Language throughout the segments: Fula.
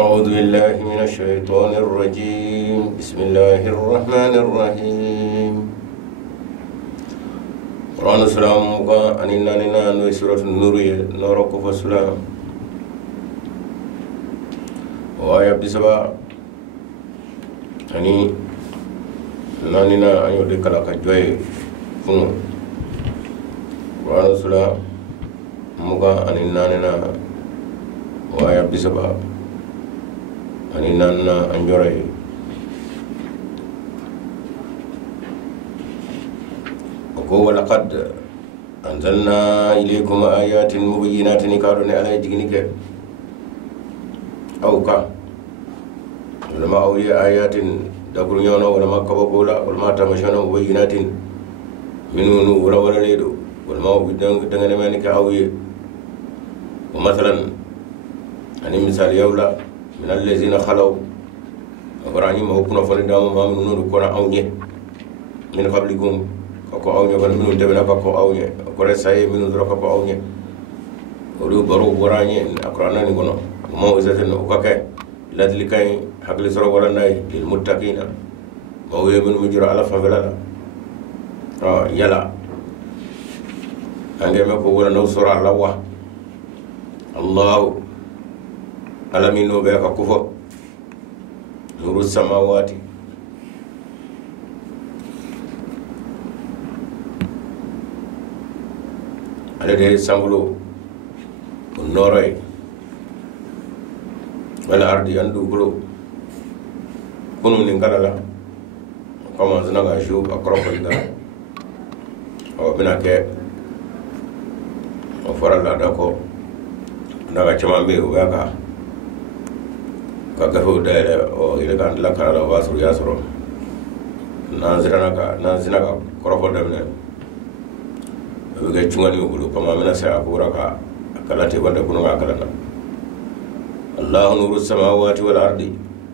أعوذ بالله من الشيطان الرجيم بسم الله الرحمن الرحيم قرآن السلام أننا نوي سورة النور نورك فسلام وآية بسبا أني ناننا أن يدرك لك جوي فنو قرآن السلام مغا أننا وآية بسبا ani nanna anjoray ko walaqad anzalna ilaykum ayatin mubayyinatin kadone alay jignike awka lama awye ayatin dabur nyono wala makaba bola wala mata mashana mubayyinatin minunu wala ledo wala ma bidang dangane manike awye mathalan ani misal yawla من الذين خلوا أبراهيم هو كنا فريدا ما من نور كنا أونيه من قبلكم كأكو أونيه بل من تبنا كأكو أونيه كره ساي من نور كأكو أونيه ولو برو برانيه أقرانا نقولنا ما إذا تنو كأكه لا تلقين حق لسرا ولا ناي للمتقين ما هو يبون مجرى على فبلا يلا عندما كونا نوصر على الله alamino be ka kufo nuru samawati ala de sangulo noray wala ardi andu gulo kunu ni ngala kama zina ga shu akropo da o bina ke o farala da ko daga chama be o ga kagafu dayre o ile kan la kala wasur yasro nazina ka korofo demne be chungani bulu kama mena sa akura ka kala te banda kuno ka kala Allah nuru samawati wal ardi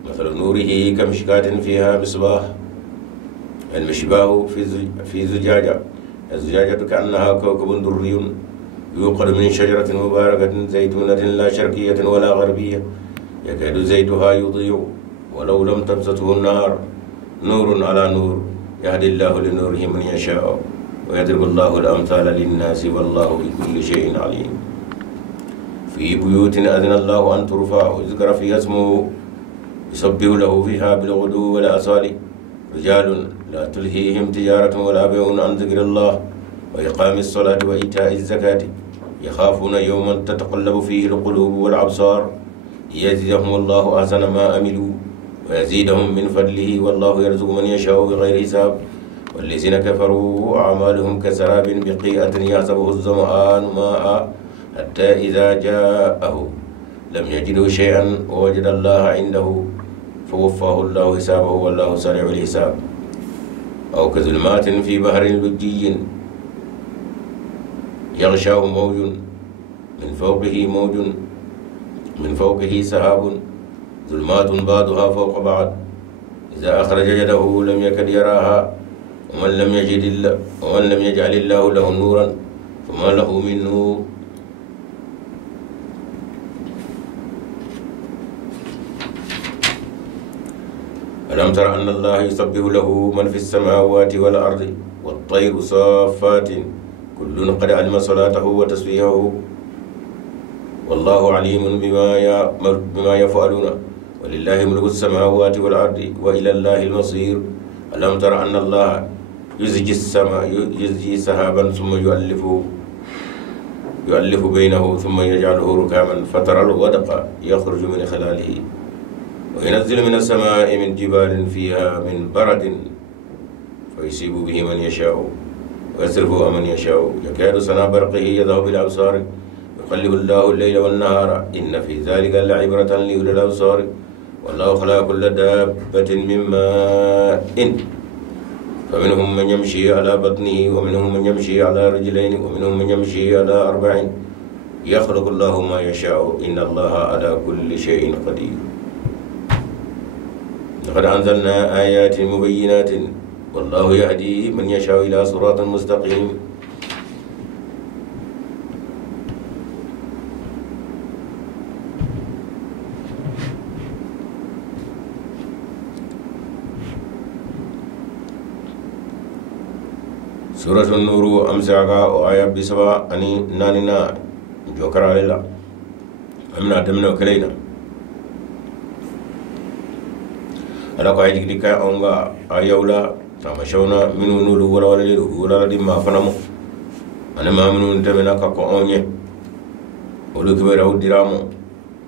مثل نوره كمشكاة فيها مصباح المشباه في زجاجة الزجاجة كأنها كوكب دري يوقد من شجرة مباركة زيتونة لا شرقية ولا غربية يكاد زيتها يضيء ولو لم تمسسه النار نور على نور يهدي الله لنوره من يشاء ويضرب الله الأمثال للناس والله بكل شيء عليم في بيوت أذن الله أن ترفع ويذكر فيها اسمه يسبح له فيها بالغدو والآصال رجال لا تلهيهم تجارة ولا بيع عن ذكر الله وإقام الصلاة وإيتاء الزكاة يخافون يوما تتقلب فيه القلوب والأبصار يجزيهم الله أحسن ما عملوا ويزيدهم من فضله والله يرزق من يشاء بغير حساب والذين كفروا أعمالهم كسراب بقيعة يحسبه الظمآن ماء حتى إذا جاءه لم يجدوا شيئا ووجد الله عنده فوفاه الله حسابه والله سريع الحساب أو كظلمات في بحر لجي يغشاه موج من فوقه سحاب ظلمات بعضها فوق بعض إذا أخرج يده لم يكد يراها ومن لم يجعل الله له نورا فما له من نور ألم تر أن الله يسبح له من في السماوات والأرض والطير صافات كل قد علم صلاته وتسبيحه والله عليم بما يفعلون ولله ملك السماوات والأرض وإلى الله المصير ألم تر أن الله يزجي سحابا ثم يؤلف بينه ثم يجعله ركاما فترى الودق يخرج من خلاله وينزل من السماء من جبال فيها من برد فيصيب به من يشاء ويصرفه من يشاء يكاد سنا برقه يذهب بالأبصار يقلب الله الليل والنهار إن في ذلك لعبرة لأولي الأبصار والله خلق كل دابة من ماء فمنهم من يمشي على بطنه ومنهم من يمشي على رجلين ومنهم من يمشي على أربع يخلق الله ما يشاء إن الله على كل شيء قدير لقد أنزلنا آيات مبينات والله يهدي من يشاء إلى صراط مستقيم suratul nuru amsaga o aya bisaba ani nanina jokara lela amna damno kaleina ala ko ayji dikka onga ayawla tamashawna minu nulu wala wala di ma fanamo ana ma minu tamena ka ko onye olu kibe raw diramo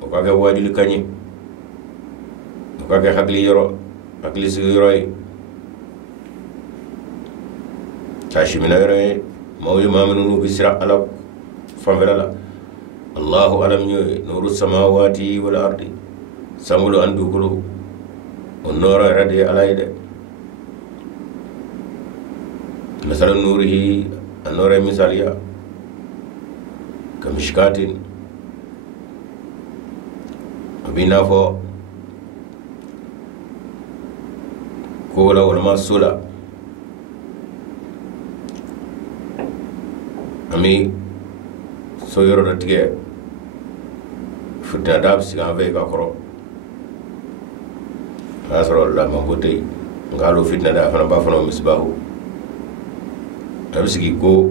o kage wajuli kanyi o kage hakli yoro hakli sigiroy tashi mina yoro mawli ma minu bisra ala famela Allahu alam nuru samawati wal ardi samulu andu kulu النور ردي على مثل نوره النور مثاليا كمشكات بينا فو كولا ولما سولا أمي سويرو رتجي فتنا داب سيغان فيكا كرو asro la mabote ngalo fitna da fana ba fana misbahu abisigi ko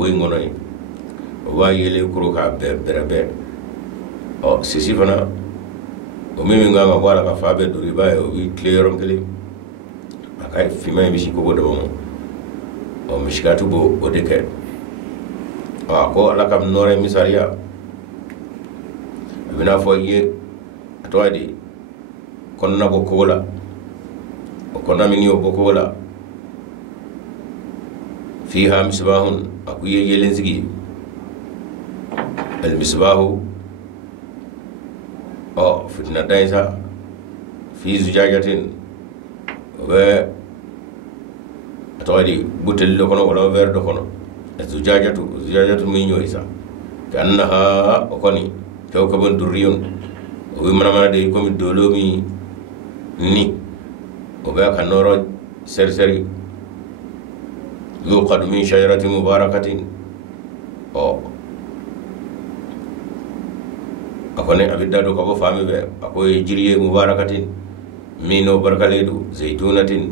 wengono ni wa yele kuro ka berbe o sisi fana o mimi ngama wala ka fabe do riba o wi clearon kele akay fima mi shiko bodo mo o mishkatu bo odeke ko ala kam nore misaria bina fo ye atwadi konna bokola o konna minio bokola fiha misbahun akuye yelen sigi al misbahu o fitna daisa fi zujajatin wa atawadi butel do kono wala ver do kono zujajatu minyo isa kannaha o koni kawkabun durriyun o wi mana de komi dolomi ni o ba ka noro serseri yuqad min shajaratin mubarakatin o akone abidda do ko fami be akoy jiriye mubarakatin mino barkaledu zaytunatin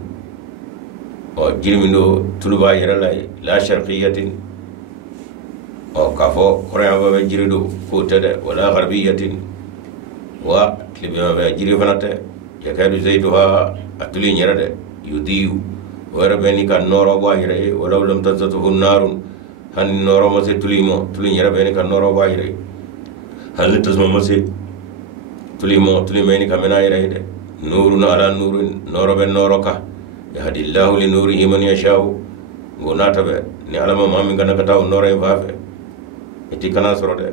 o jirmindo tuluba yaralay la sharqiyatin o kafo korea ba jirido ko tede wala gharbiyatin wa klibima ba jiri fanate yakadu zaytuha atuli nyarade yudiyu wara beni kan noro wayre wala lam tazatuhu narun han noro mase tulimo tuli nyara beni kan noro wayre hal tazma mase tulimo tulimeni kamena yre nurun ala nurun noro ben noro ka yahdillahu li nurihi man yashau gonata be ni alama mami gana kata noro e bafe eti kana sorode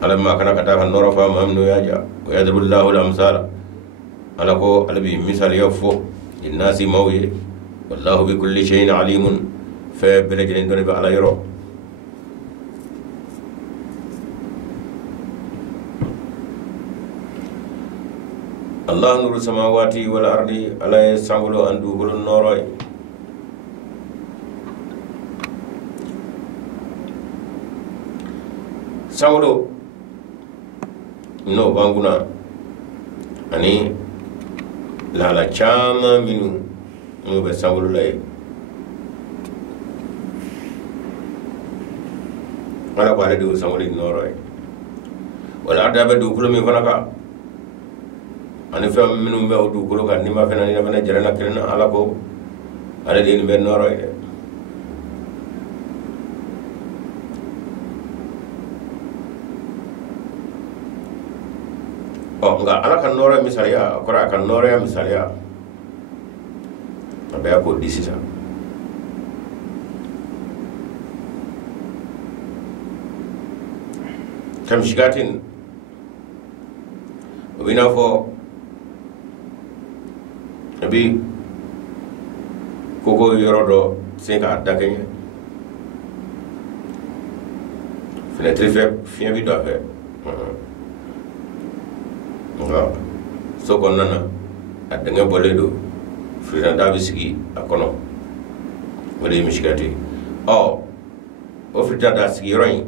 alamma kana kata kan noro fa mamnu yaja wa yadrullahu al-amsala alako albi misal yafo linnasi mawye wallahu bi kulli shay'in alimun fa bilajin doni ba ala yoro Allah nuru samawati wal ardi ala sangulo andu golon noroy sangulo no banguna ani lala chama minu mo be sangulu lay wala ko do sangulu noroy wala ada be do kulo mi fanaka ani fam minu be do kulo kan ni ma fena ni fena jarana kirna ala ko ala de ni be noroy de nga ala kan nora misalia kora kan nora misalia abe ko disisa kam shigatin wina fo abi koko yorodo senga dakenya fenêtre fe fien bi do fe so kon nana adanga boledo frina dabisigi akono wala mishkati o frita da sigi roin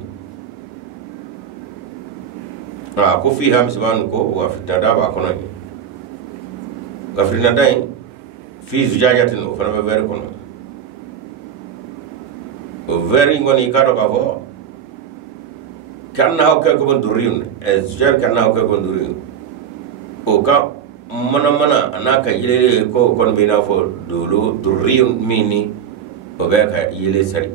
ko fi ham siban ko wa frita da ba kono ga frina dai fi zujajatin o fana be verre kono o verre ngoni kado ka fo kanna hawka ko duriyun zujar kanna hawka ko duriyun o ka mana anaka yele ko kon bina fo dulu duriyun mini o be ka yele sari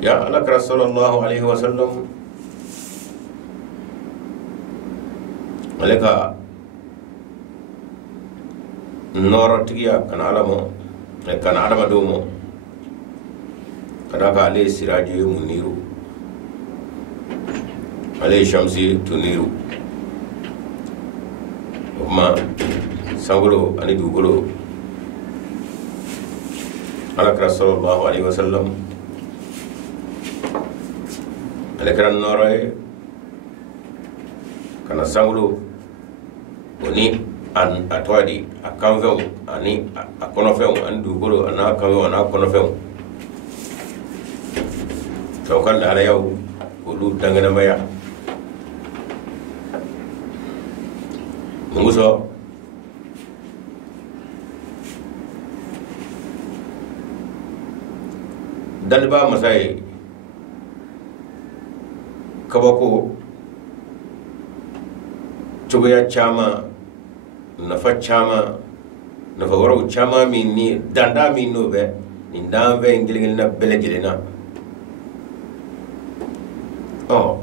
ya alakra sallallahu alaihi wasallam alaka noro tigiya kana alamo kana adama domo kada ka ale siraje muniru ale shamsi tuniru ma sangulo ani dugulo alakra sallallahu alaihi wasallam alakra noro kana sangulo oni an atwadi akanvew ani akonofew an dugolo ana akanvew ana akonofew tawkal ala yaw ulu dangana maya munguso dalba masai kabako cogoya chama nafa chama nafa waro chama min ni danda min no be ni dan ve ngilingil na bele jilina oh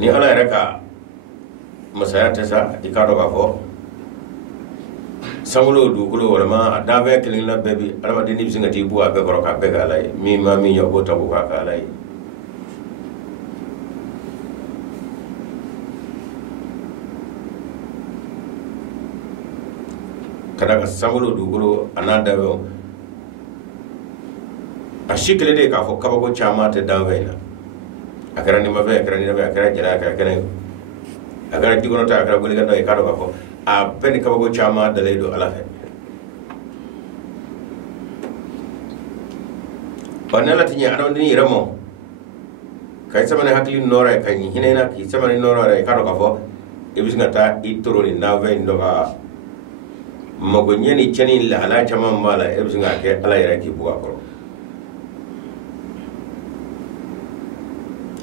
ni ala reka masaya tesa ikado ka fo sangulo dugulo wala ma dan ve kilingil na bebi alama dini bisinga ti buwa be goro ka be ga lay mi ma mi yo go tabu ka lay kada ka sangulo dugulo anada we a shikle de ka fo kabako chama te danvena akara ni mave akara ni mave akara jara akara digono ta akara goli ganda e kado ka fo a ben kabako chama dale do ala fe banala tinya ado ni ramo kai samane hakli nora kai ni hinena ki samane nora e kado ka fo e bisinga ta itoro ni nave ndoga mago nyani chani la ala chama mala e bisinga ke ala yara ki buga ko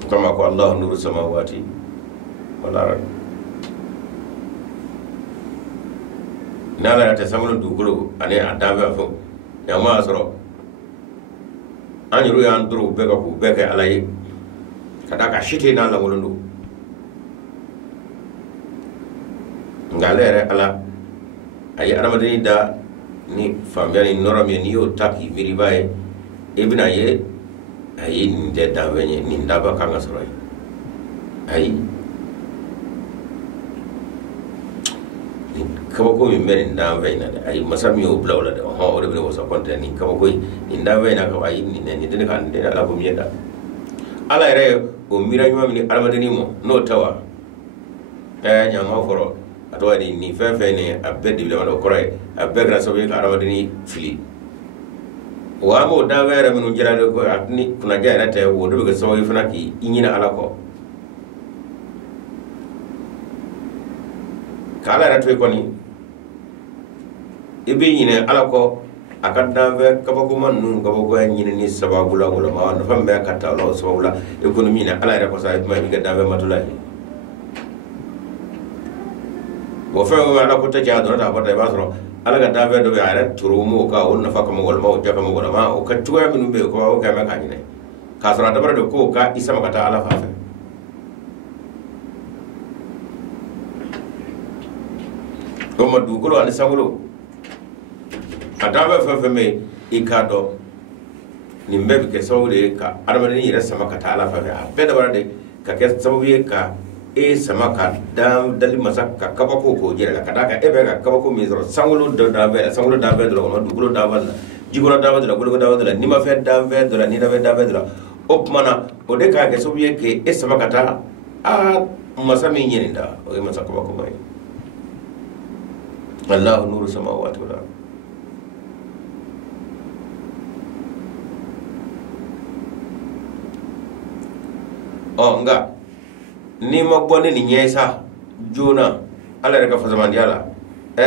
kama ko Allah nuru samawati wal ard nala ta samulu dugulo ane adabe fo ya ma soro anyiru ya nduru bega ku bega ala yi kada ka shite na la ngolundu ngalere ala ay aramadini da ni fambiani norami ni yo taki miribaye ibna ye ay nde davenye ni ndaba kanga soroy ay kabako mi mere ndavena de ay masami o blawla de ho o de woso konte ni kabako ni ndavena ka ay ni ne de kan de ala bo mieda ala re o mira nyuma mi aramadini mo no tawa nyanga foro atwa di ni fefe ne abedi bile wala koray abegra so be karama dini fili wa mo da wera minu jirade ko atni kuna jara te wo do be so yifna ki inyina ala ko kala ratwe ko ni ibe yine ala ko akadda be kabako man nun kabako nyine ni sababu la wala ma no fambe akatta la sababu la economy ne ala re ko sa ma bi gadda be matulahi wo fe wo ala ko taja do ta bata ba soro ala ga dabe do be ara turumo ka on na faka mo wol ma o jaka mo wol ma o ka tuwa min be ko o ka ma ka ni ne ka soro da do ko ka isa ma kata ala fa fe ko ma du ko ani sangulo adabe fa fe me ikado ni mbebe ke sawde ka armani ni rasa ma kata ala fa fe be da bara de ka ke sawye ka e sama ka dam dali masaka kabako ko jere la kadaka ebe ka kabako mi zoro sangulo do dabe sangulo dabe do no dugulo dabe la jigoro dabe do gulo dabe do ni ma fe dabe do ni dabe dabe do op mana o de ka ke so biye ke e sama kata a masami nyirinda o e masaka kabako mai Allah nuru samawati wal ard oh enggak ni ma bonne ni nyesa jona ala reka fazaman diala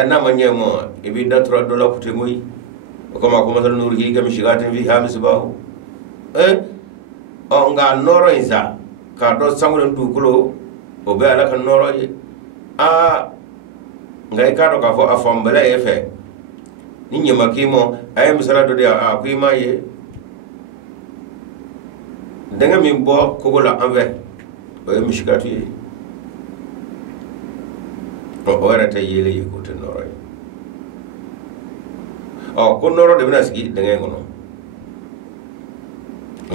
na ma nyemo ibi datra dola puti muy ko ma ko masal nur hi kam shigatin fi hamis bahu o nga noro isa ka do sangulen du kulo o be ala kan noro a ngai ka do ka fo afambele efe ni nyema kimo ay misala do dia a kuima ye denga min bo ko la anve o e mishikatu ye o era ta yele ye ko te noro o ko noro de bina sigi denga ngono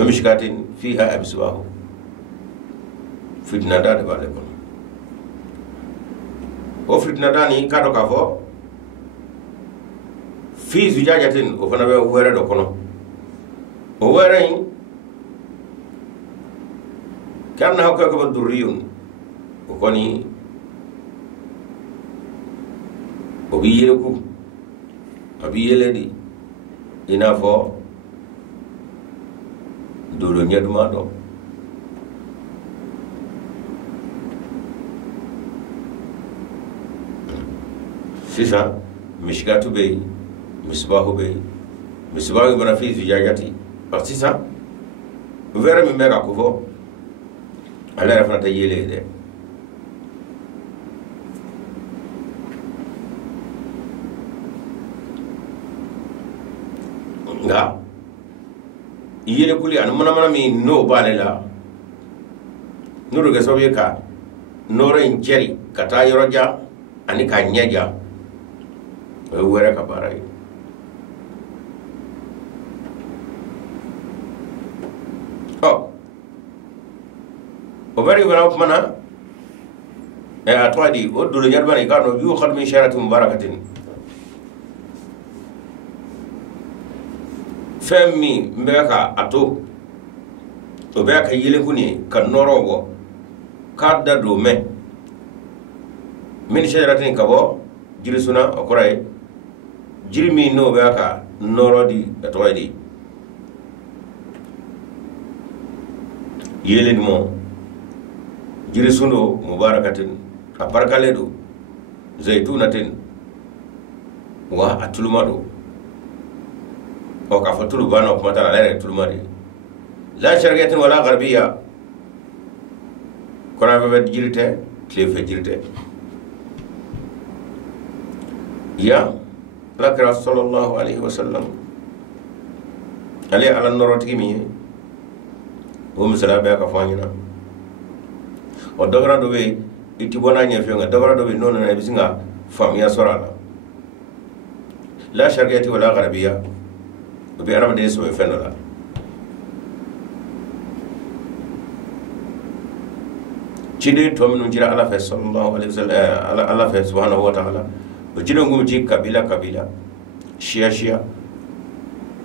mishikatin fiha abswahu fitna da de bale kono o fitna da ni ka do ka fo fi zujajatin o fana be wera do kono o wera yin kan na ko ko durriyun o koni o bi yele ku abi yele di ina fo dolo nyaduma do sisa mishkatu be misbahu bana fi zujajati sisa vera mi mega ko fo ala rafa ta yele de nga yele kuli an mana mi no balela nuru ga sobe ka noro in jeri kata yoroja ani ka nyaja wera ka barai o bari wala mana atwadi o dulu nyarbani ka no yu khatmi sharatu mubarakatin femmi mbeka ato o be ka yele kuni kan norogo kadda do me min shajaratin kabo jiri suna okoray jiri mi no be ka norodi atwadi yele mo jiri sundo mubarakatin aparkaledo zaitunatin wa atulumado o ka fatulu bana ko mata la tulumadi la sharqiyatin wala gharbiya kona be jirite clefe jirite ya lakra sallallahu alaihi wasallam ali ala noroti mi o misala be ka fanyina o dogara do be itibona nya fianga dogara do be non na bisinga famiya sorala la sharqiyati wala gharbiya be araba de so fendola cide to min jira ala fa sallallahu alaihi wasallam ala fa subhanahu wa ta'ala o jide ngum ji kabila shia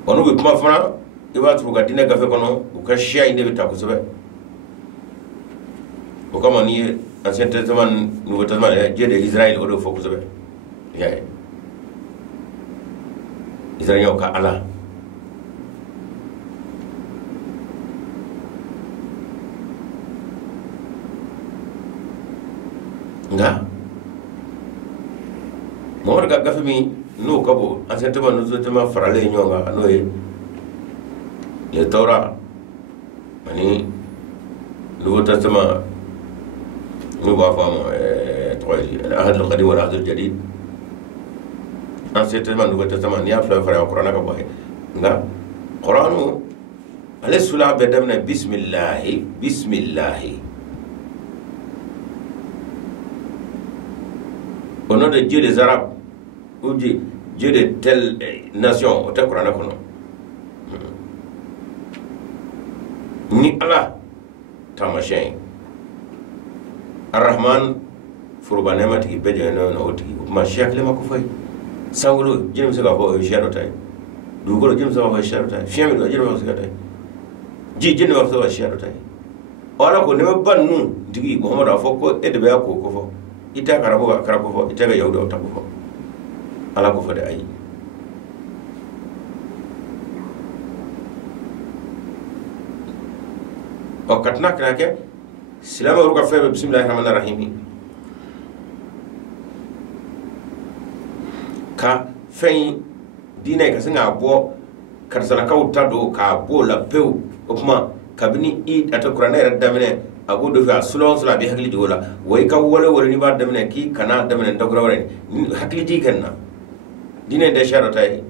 onu be kuma fana iba tu ga dina gafe kono o ka shia inde be takusobe o kama ni ancien testament nouveau testament je de Israël o do fokusobe ya Israël ka ala nga mo ga gafe mi no kabo ancien testament farale nyonga no e le Torah ani nouveau testament nous va faire العهد القديم والعهد الجديد ancien testament nouveau testament ni afla fara Qur'an ka boy nga Qur'anu ale sula be demna bismillah au nom de Dieu des Arabes ou Dieu de telle nation au te Qur'an ko no ni Allah tamashin Ar-Rahman furuba nemati beje no oti ma shakle ma ko fay sangulo jëm sa ko sharo tay du ko jëm sa ko sharo tay fiami do jëm sa tay ji jëm wa sa sharo tay wala ko ne bannu digi Muhammad afoko edbe ko fo ita karabo fo ita ga yawdo ta ko fo ala ko fo de ay o katna krake silama ruka fe bismillahir rahmanir rahim ka fe dina ka singa bo karsala ka utado ka bo la peu kuma kabini id ata qur'ana damene ago do fa sulon sula bi hakli jola way ka wala ni ba damene ki kana damene dogora wala hakli ji kenna dina de sharata yi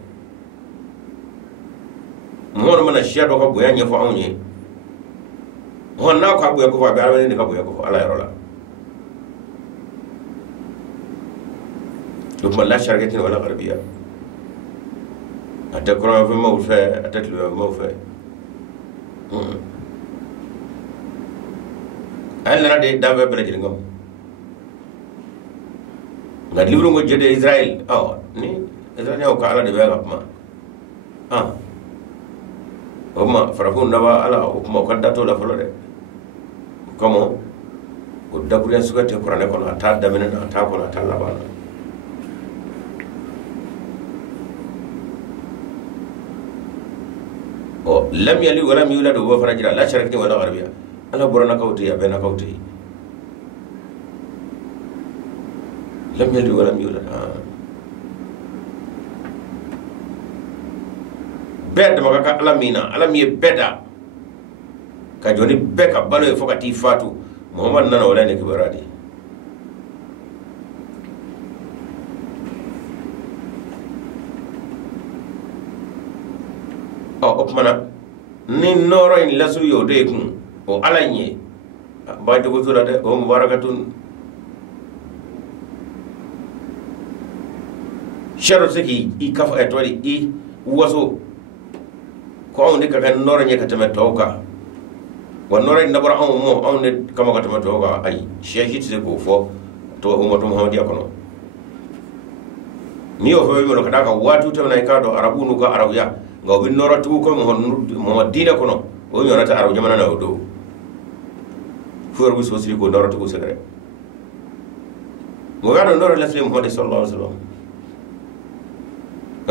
mo mana shado ka boya nya fo awni honna ka boya ko ba ba ni ka boya ko ala yaro la lukman la sharqatin wala gharbiyya atakra fi mawfa atatlu mawfa alla de dawe bela jil ngam ngad libru ngo jede Israel ni Israel ko ala de ba ma oma farafun nawa ala ko kaddato la folo de komo ko dabure sugate qur'ane kono ata damene ata kono ata labana lam yali wala mi yuladu wa farajira la sharakati wala gharbiya ala burana kawti ya bena kawti lam yali wala mi yulad bed maka ka alamina alami beda ka joni beka balo fokati fatu muhammad nana wala ne kibaradi opmana ni noro in lasu yo de kun o alanye ba jogo tura de o mubarakatun sharo seki I kafa etwali I waso ko on de ka noro nye katama toka wa noro in nabara on mo on de kama katama toka ay shehi tse ko fo to o moto muhammad yakono ni o fo mi lo kadaka watu tamna ikado arabu nu ka arabiya ngaw bi noro tu ko mo dina kono o ñorata arabu jamana na do fuur bu sosri ko noro tu segre mo gado noro la slim hode sallallahu alaihi wasallam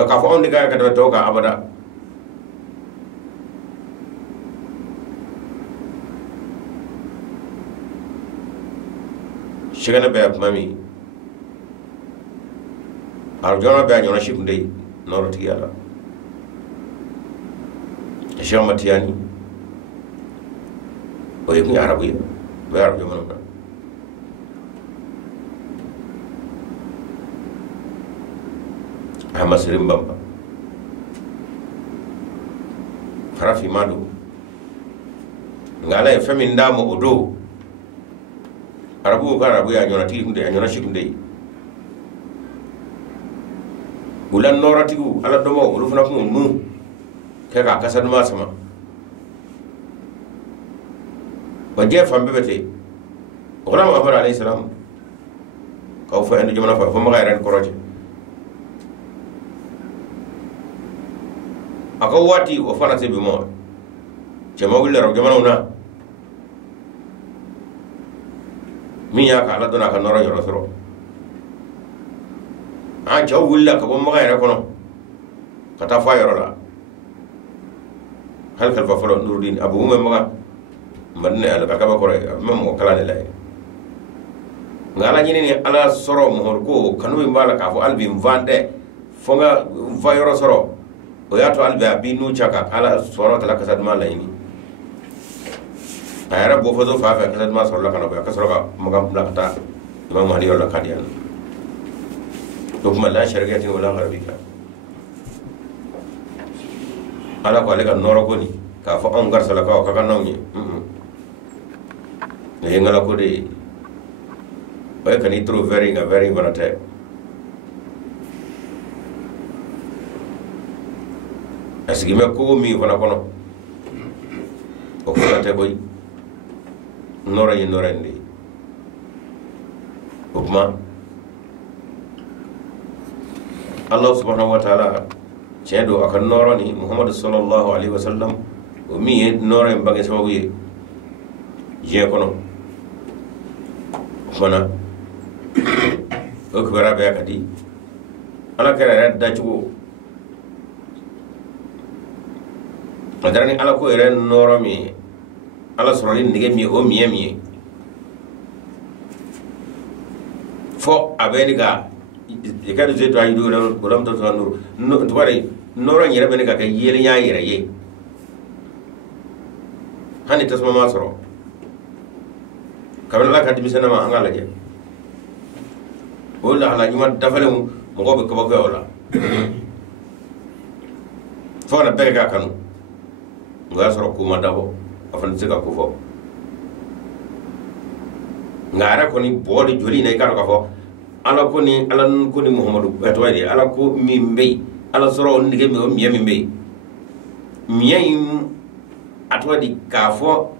ka fo on diga ka to ka abada shigana be mami arabu jamana be ñona shikunde noro ti yalla Syekh Matiani oyekni arabu ya be arabu mana Ahmad Sirim Bamba farafi madu ngala e fami ndamo odo arabu ka arabu ya nyona ti hunde nyona shikunde bulan noratigu ala domo rufuna ko mu kaka kasar ma sama waje fambe bete wala ma fara alayhi salam ka fa en jumana fa ma gairan koroje aka wati o fara te bi mo je ma wulle ro jamana una mi ya ka ala dona ka noro yoro soro an jaw wulla ka bo ma gairan kono ka ta fa yoro la hal kal fafaro nurdin abu umma maga madne ala ka ba kore mem mo kala lay ngala nyini ni ala soro mo ko kanu mbala ka fo albi mvande fonga vayoro soro o yato albi abi nu chaka ala soro tala kasad ma layni ayara bo fodo fa fa kasad ma soro la kana ba kasoro ka maga la ta imam mahdi wala kadiyan to kuma la shariyati wala gharbika ala ko ale ka noro ko ni ka fo on gar sala ka ka nawni ne ngala ko de bay kan itro very vanate asigi me ko mi fana kono o ko ate boy noro ni norendi kuma Allah subhanahu wa ta'ala ceedo aka noro ni Muhammad sallallahu alaihi wasallam o mi noro en bangi sababu ye je kono mana o ko bara be akadi ala kera radda chugo adarani ala ko ere noro mi ala soroli ndige mi o mi abeni ga ikadu zai to ayidu na buram to nuru to bare noro nyere beni ga yele nya yere ye hani tasma masro kabala ka dibi sanama angala je wala hala nyuma dafale mo ko be ko wala fona be ga kanu nga soro kuma dabo afan sika ko fo ngara ko ni bodi joli nay karo ka fo ala ko ni muhammadu atwadi ala ko mimbe ala soro on nige mi mimbe miyim atwadi ka fo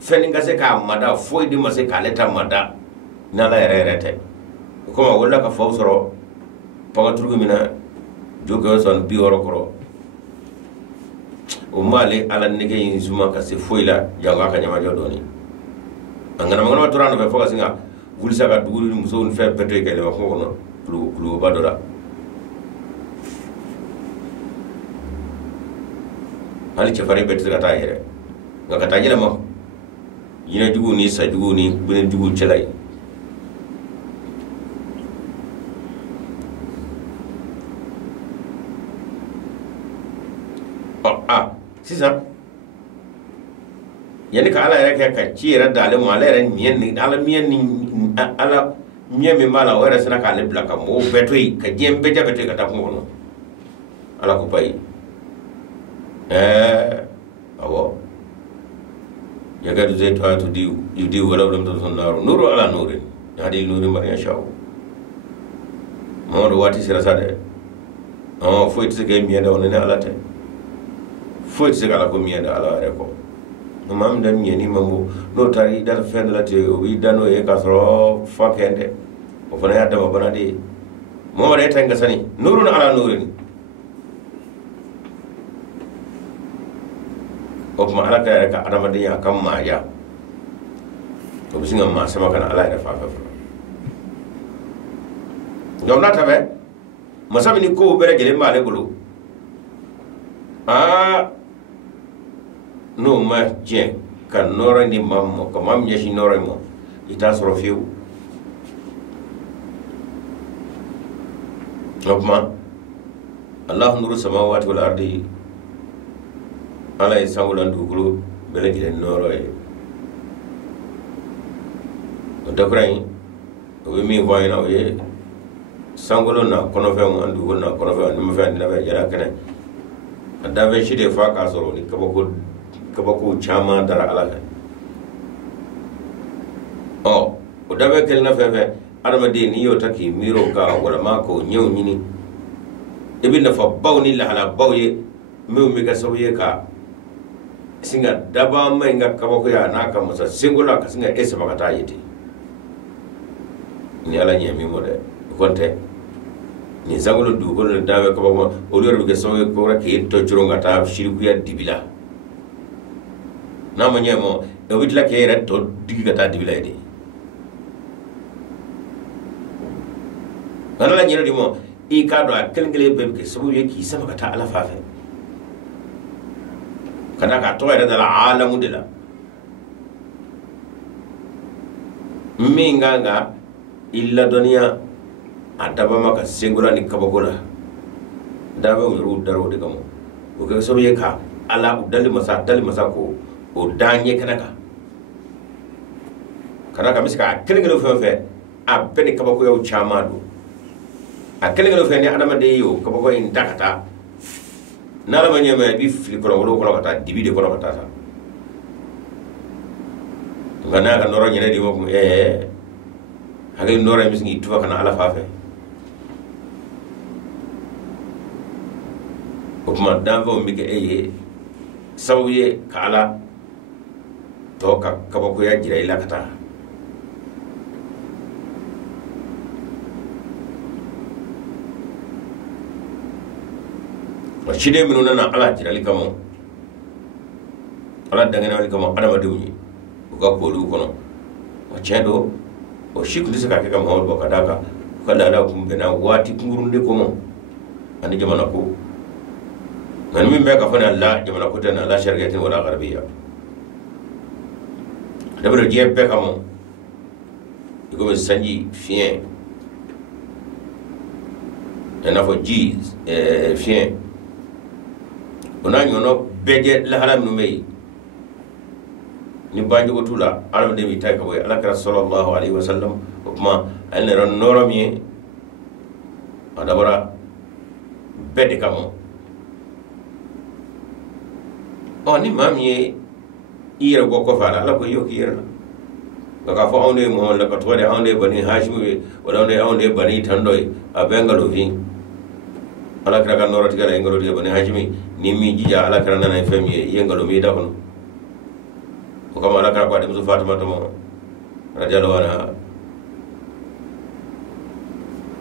feni ngase ka mada fo di mase ka leta mada na la rerete ko ma wala ka fo soro pa turgu mina jogo son bi woro koro o male ala nige yin zuma ka se foila janga ka nyama jodoni angana mangana turano fe foka singa vulisa ka duguri muso fe peto ke le ma ko no klu badora hali chafari betu ka tayere ngaka tajira ma yina dugu ni sa dugu ni bune dugu chelai sisa yani ka ala yɛrɛ kɛ ka ci yɛrɛ d'ale ma ale yɛrɛ miɲɛ ni ala miɲɛ ni ala miɲɛ min b'a la o yɛrɛ sera k'ale bila ka mɔgɔw bɛɛ to yen ka diɲɛ bɛɛ ja bɛɛ to yen ka taa kungo kɔnɔ ala ko bayi awɔ yakadu zaytuha yudiu walaw lam tamsashu naaru nuru ala nurin yahdi nuri man yashau Mamadou waati sera sa de foyi tɛ se k'e miɲɛ da o ni ala tɛ foyi tɛ se k'ala ko miɲɛ da ala yɛrɛ kɔ mam dan miɲɛni mambo n'o taara i dara fɛn dɔ la ten o b'i da n'o ye k'a sɔrɔ fa kɛn tɛ o fana y'a dama bana de ye Mamadu e ta in ka sani nurun ala nurin o kuma ala ka yɛrɛ ka adamadenya a ka maaya o bɛ sin ka maa sama ka na ala yɛrɛ fan fɛ fɔlɔ donc n'a ta fɛ masa min ni kow bɛɛ lajɛlen b'ale bolo n'o ma diɲɛ ka nɔrɔ di maa ma ka maa min ɲɛsin nɔrɔ in ma i t'a sɔrɔ fiyewu o kuma Allahu nuru samawati wal ardi ala ye sanwula dugukolo bɛɛ lajɛlen nɔrɔ ye o dakura in o bɛ min fɔ an ɲɛna o ye sankolo na kɔnɔfɛnw ani dugukolo na kɔnɔfɛnw ani nimafɛn ani nafɛn yɛrɛ kɛnɛ a danfɛn si de fa k'a sɔrɔ ni kabako caman dara ala fɛ o danfɛn kelen na fɛn fɛn adamaden n'i y'o ta k'i miiri o kan walama k'o ɲɛw ɲini i bɛ nafabaw ni lahalabaw ye minnu bɛ kɛ sababu ye ka sin ka daba ma in ka kabakoya n'a ka masa senko la ka sin ka e sama ka taa ye ten ni ala ɲɛ min mɔ dɛ o kɔni tɛ nin sankolo dugukolo ni danfɛn kabako ma olu yɛrɛ bɛ kɛ sababu ye k'o k'e tɔ coron ka taa sirikuya dibi la n'a ma ɲɛ ma o bɛ tila k'e yɛrɛ tɔ digi ka taa dibi la ye de nka n'ala ɲɛna di ma i k'a dɔn a kelen kelen bɛɛ bɛ kɛ sababu ye k'i sama ka taa ala fan fɛ ka da k'a tɔgɔ yɛrɛ da la alamu de la min kan ka i ladɔnniya a daba ma ka senkola ni kabako la dabɛnw yɛrɛ dara o de kama o kɛ sababu ye ka ala dali masa ko o da ɲɛ kɛnɛ kan ka da kan bɛ se k'a kelen kelen fɛn fɛn a bɛɛ ni kabakoyaw caman don a kelen kelen fɛn ni adamaden ye o kabako in da ka taa n'ala ma ɲɛ ma i bɛ fili kɔnɔwolo kɔnɔ ka taa dibi de kɔnɔ ka taa sa nka n'a ka nɔrɔ ɲɛnɛ de ma kun hakili nɔrɔ in bɛ sin k'i tufa ka na ala fan fɛ o tuma danfɛnw bɛ kɛ e ye sababu ye ka ala tɔ ka kabakoya jira i la ka taa ciden minnu nana ala jirali kama ala dangɛnɛwali kama adamadenw ye u ka kooliw kɔnɔ o tiɲɛ don o si tun tɛ se ka kɛ ka Mamadu bɔ ka d'a kan u ka laada kun bɛnna waati kunkurun de kɔnɔ ani jamana ko nka ni min bɛ ka fɔ ni ala jamana ko tɛ ni ala sariyati wala garibiya ne bɛ diɲɛ bɛɛ kama i komi sanji fiɲɛ ena fo ji fien ona nyono beje la halam no mei ni banjo tula alam de mi tay ko ala kara sallallahu alaihi wasallam kuma al ran norami adabara bede kamo ni mami ira go ko fala ala ko yoki ira ka fo onde mo la ko tore onde bani hashimi wala onde bani tandoy a bengalo fi ala kara kan norati kala ngalo de bani hashimi ni mi jija ala kara nana fami yengalo mi da kono o kama ala kara ko de musu fatima to mo radiyallahu anha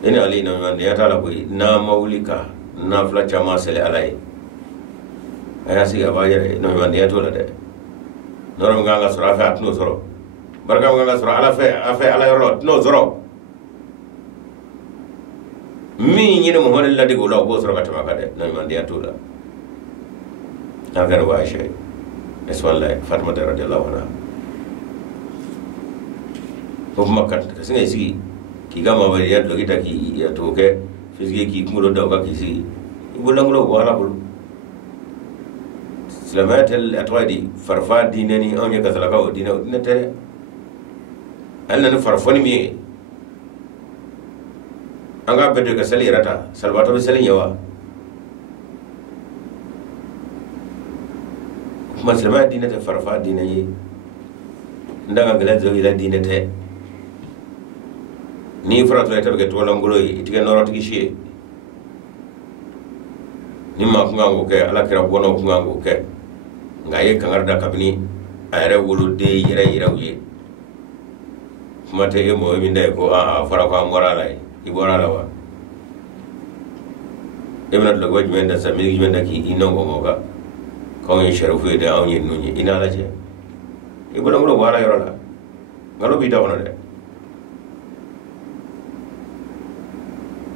ina ali na man ya tala ko na maulika na fla chama sele alai aya siga baye no man ya tola de norom ganga sura fa atno soro barka ganga sura ala fe afa ala yoro no zoro mi nyine mo hon la de go law bo soro katama kade no man ya tola na gar wa shay es wallahi fatima radhiyallahu anha ko makkat singa sigi ki gama bari ya do kita ki ya to ke fisge ki ngulo do ka ki sigi ibulangulo wala bulu silamatel atwadi farfa dinani on ya kasala ka dina tere alla ne farfoni mi anga bedde ka sali rata salwato be sali yawa kuma silama dina te farfa dinayi ndaga ngala zo ila dina te ni farato ita be to langulo itige norot ki shi ni ma kunga ngoke ala kira bono kunga ngoke ngaye kangarda kabini ayre wulu de yere wuye kuma te mo mi ndey ko a fara ko morala i borala wa ibn al wajh men da sami men da ki ino go moga ko yin sharafu de awni nuni ina la je ibn ngolo wala yorola ngalo bi dawno de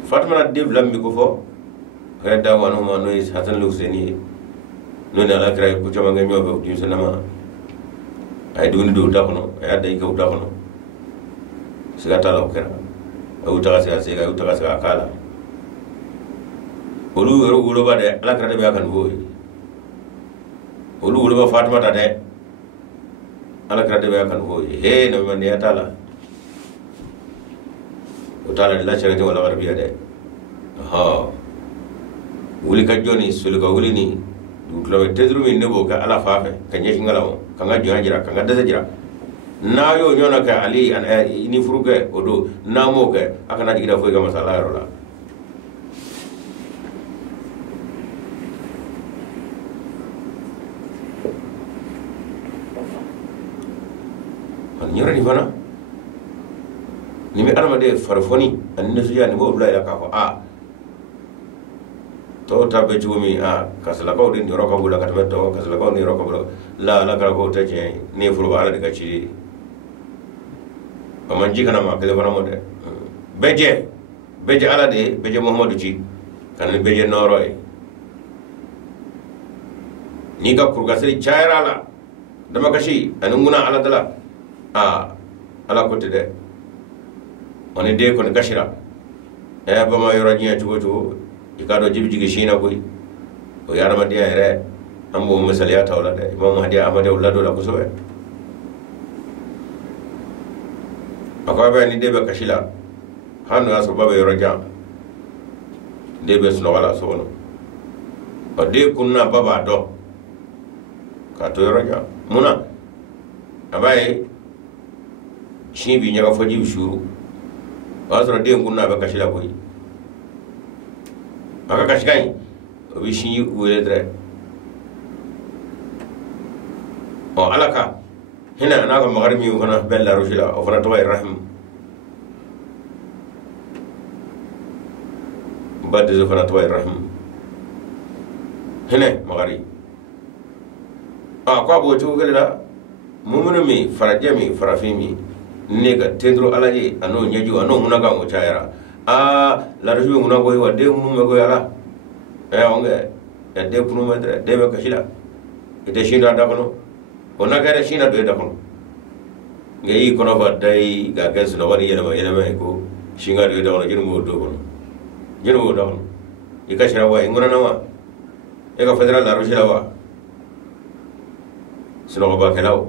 Fatima na develop mi ko fo kada wano ma no is hatan lukseni no na la kray ko chama ngam yobe dim sanama ay dun do ta kono ay adai ko ta kono siga ta la kera au ta ga siga au ta ga kala olu ro ulo ba de ala kray be akan boy olu ulo ba Fatima ta de ala kray be akan boy he no man ya tala utala la chere wala warbiya de wuli ka joni sulu ka wuli ni dutlo tedru min nebo ka ala fafe ka nyeshi ngalawo ka ngajo hajira ka ngadda jira na yo nyona ka ali an ini furuke odo na mo ke akana digira fo ga masala rola an nyora ni fana ni mi arama de farfoni an nesuya ni bo bla ila ka ko to tabe jumi kasala ko din roka bula katme to kasala ko ni roka bula la kala ko te je ni furu ala de kachi amanji kana ma kele bana mode beje ala de beje muhammadu ji kan beje noroy ni ga kurgasri chaira la dama kashi anunguna ala dala ala ko te de oni de ko gashira ba ma yoro nya tugo ikado jibi jigi shina boy o yarama dia ere ambo misaliya tawla de imam hadiya amade ulado la kusobe akabe ni debe kashila hanu aso baba yoro jam debe suno wala sono o de kunna baba do ka to yoro jam muna abaye chibi nyaga foji shuru wasra de kunna ba kashila boy maka kashkai obi shi wele dre o alaka hina na ko magarmi wona bella rujula o fana tawai rahim badde zo fana tawai rahim hina magari ko abo to gela mumunu mi farajami farafimi nega tendro alaje ano nyeju ano munaga mo chayara la rujula nguna go wa de munu me go yala onge de kunu me de be kashila ite shinda da kono ona gare shina do da kono ngai kono ba dai ga gas no wari yele ko shinga do da kono jiru mo do kono jeno don ika shirawa ingona nawa eka federal la shirawa sino ba kelaw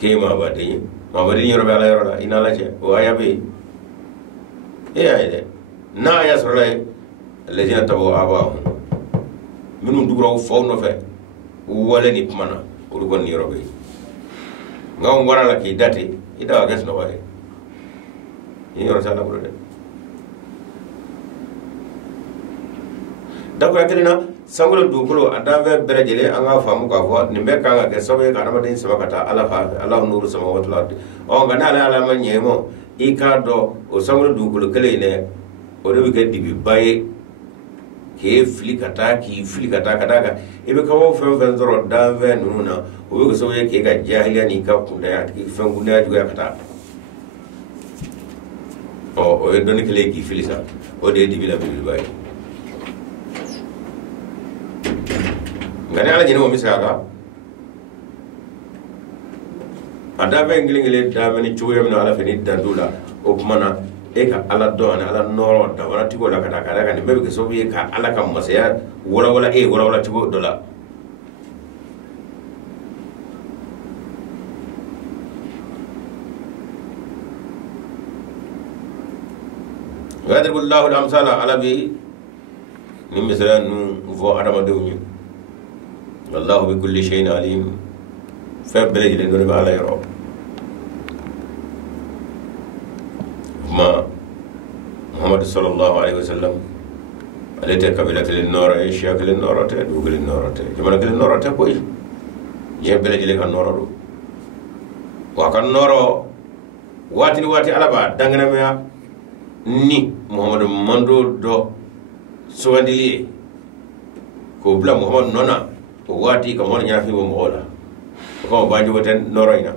kema ba de ma bari yoro bala yoro la ina la che o ayabe ayde na ya sore alladhina tabu abahum minun dugro fawno fe wala ni mana o gon ni robe ngam wara la ki date ida gas no wae ni yoro sala bro de dakura kelina sangolo dukulo adave berejele anga famu ka fo ni be ka ga sobe ka na din sabakata ala fa ala nuru samawati wal ardi o ngana ala man nyemo ikado o sangolo dukulo kele ne o de ke dibi baye ke flikata ki flikata kadaga ibe ka wo fen fen zoro dave nuna o be so ye ke ga jahiliya ni ka kunda ya ki fen kunda ya juga kata o e doni kele ki filisa o de dibi la bibi baye ngane ala jeni mo misaka ada be ngilingile da meni chuwe mena ala feni dandula o kumana e ka ala do ana ala noro da wala tigo la kada kada kan mebe ke so bi ka ala kam masaya wala wala wala tigo dola yadribullahu al-amsala ala bi ni misala nu vo adama dewni والله بكل شيء عليم فبلج لنور على يرو ما محمد صلى الله عليه وسلم عليه قبيلة للنور ايشيا للنور تدوغ للنور كما نقول النور تبوي يبلج لك النور وكان النور واتي على بعد دغنا ميا ni محمد مندو دو سواندلي ko bla محمد nona wati ka mon nyafi wo mola ko banju woten noroina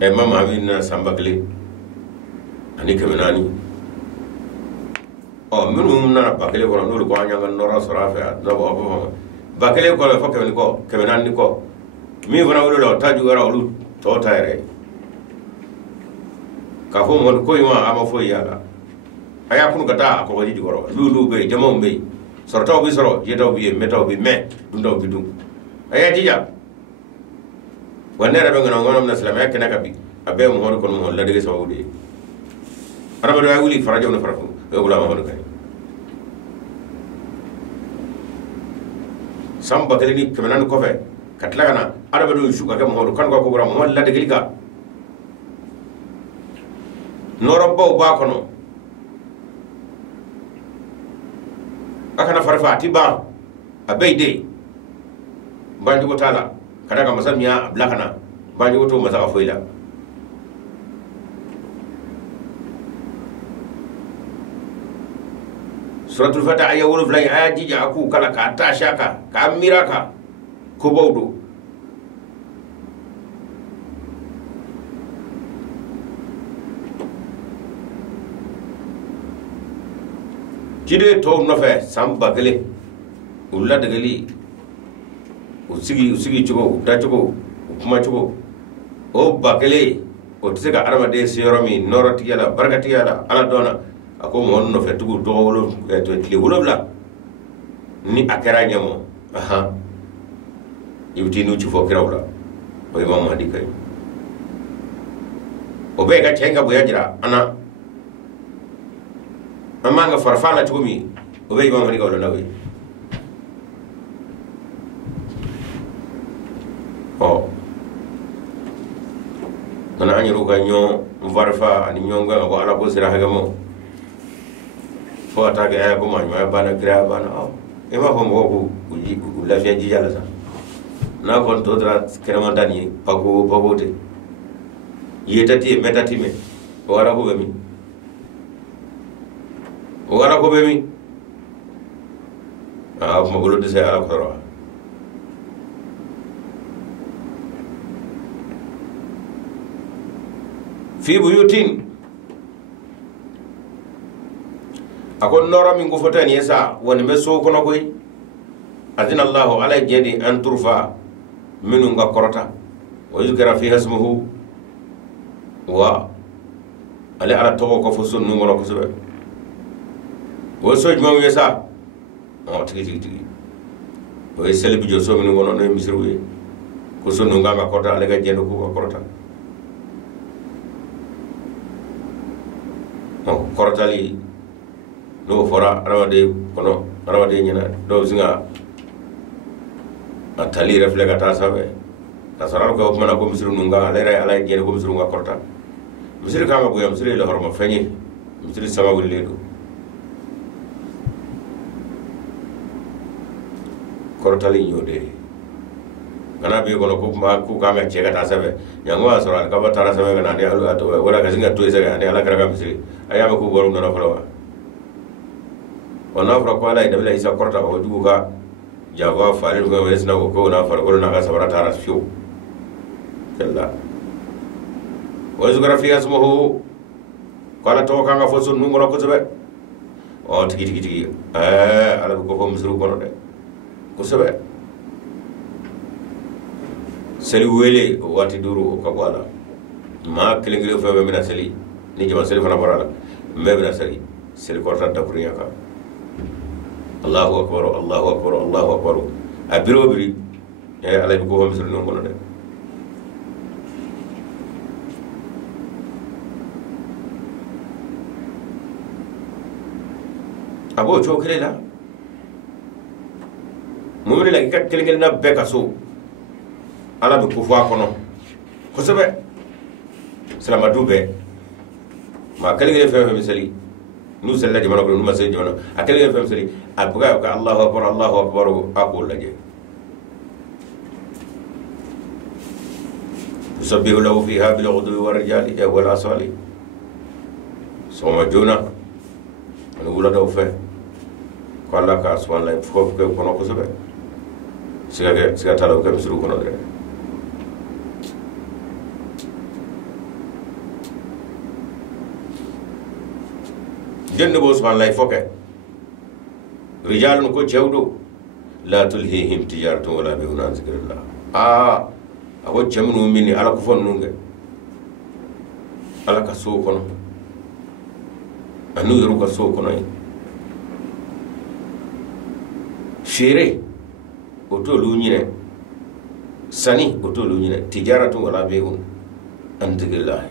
e mama amina sambakli ani kemenani o minum na bakele ko no ko anya ngan noro sorafa do bo bakele ko fo kemenani ko mi vona wo taju gara olu to tayre ka fo mon ko ima ama fo yala aya kun gata ko wadi digoro lulu be jamon be sorto bi soro yeto bi meto bi me dundo bi dum aya tija wanera be ngana ngona na salama yakena kabi abe mo hon kon mo la dege sawudi araba do wuli farajo na farafu e wula ma hon kay samba kelini kemenan ko fe katla kana araba do shuka ke mo hon kan ko bura mo la dege liga norobbo ba kono akana farfa tiba abeide banji ko tala kada ka masamiya ablakana banji ko to masa afoila suratul fata aya wulu flay aji ja aku kala ka ta shaka ka miraka ko bawdo jide to no fe samba gele ulla de gali usigi chugo da chugo kuma chugo o bakele o tsega arama de seromi norati yala barkati yala ala dona ako mo no fe tugu to wolo to tli wolo bla ni akara nyamo aha yuti nu ci fo kirawla o imam hadi kay o be ga tenga bu yajira ana amma nga farfala tumi o be imam hadi ko la nawi o nana anyiru ga nyo varfa ani nyonga ko ala ko sira haga mo fo attaque ay ko ma nyoya bana gra bana o e ma ko mo ko uji ku la fiya ji yalla sa na ko to dra kerama dani pago te yetati metati me o wara ko be mi a ko mo golo de se ala ko ro fi buyutin akon nora min gufota ni yasa woni me so kono koy azina allah ala jadi an turfa minun ga korota wa yuzkara fi hasmuhu wa ale ala togo ko fo sunnu ngono ko sobe wo so juma wi sa o tigi o e sele bi jo so mi ngono no misru wi ko sunnu nganga kota ale ga jendo ko korota o korotali no fora rawade kono rawade nyina do zinga atali reflega ta sabe ta sarar ko mana ko misru nunga ale ray ala jendo ko misru nga korota misri kama buya misri la horma fenyi misri sama wuli do korotali nyode kana be kono ko ma ku kama chega ta sabe nyangwa sora ka batara sabe kana ne alu ato wala ka singa to isaga ne ala karaga misri ayama ku borum no falawa ona fra ko ala ida bila isa korota ko duga jago farir ko wesna ko na far ko na ka sabara tara fiu kella ويذكر فيها اسمه قال توكا فوسو نمرو كتبه او تيجي على بكو مسرو كونو ده كسبه سلي ويلي واتي دورو كبوالا ما كلينغلو فما من سلي نيجي ما سلي فنا برالا ما بنا سلي سلي كورتا دبريا كا الله اكبر الله اكبر الله اكبر ابيرو بري على بكو مسرو نمرو ده abo chokre la mumri la kat kelgel na be kaso ala do ko fa kono ko sebe salama dube ma kelgel fe misali nu sella jamana ko nu ma sey jamana akelgel fe misali abuga ka Allahu akbar aqul laje yusabbihu lahu fiha bil ghudwi war rijali wal asali soma jona anu wula do fe ko Allah ka subhanahu wa ta'ala kono ko sobe siga tala ko misru kono de jende bo subhanahu foke rijal ko cewdo la tulhihim tijaratu wala bi'un an zikrillah abo jamnu minni ala ko fon nunge ala ka so kono anu yoru ka so kono fere oto lunyine sani oto lunyine tijaratu wala bi'un an zikrillah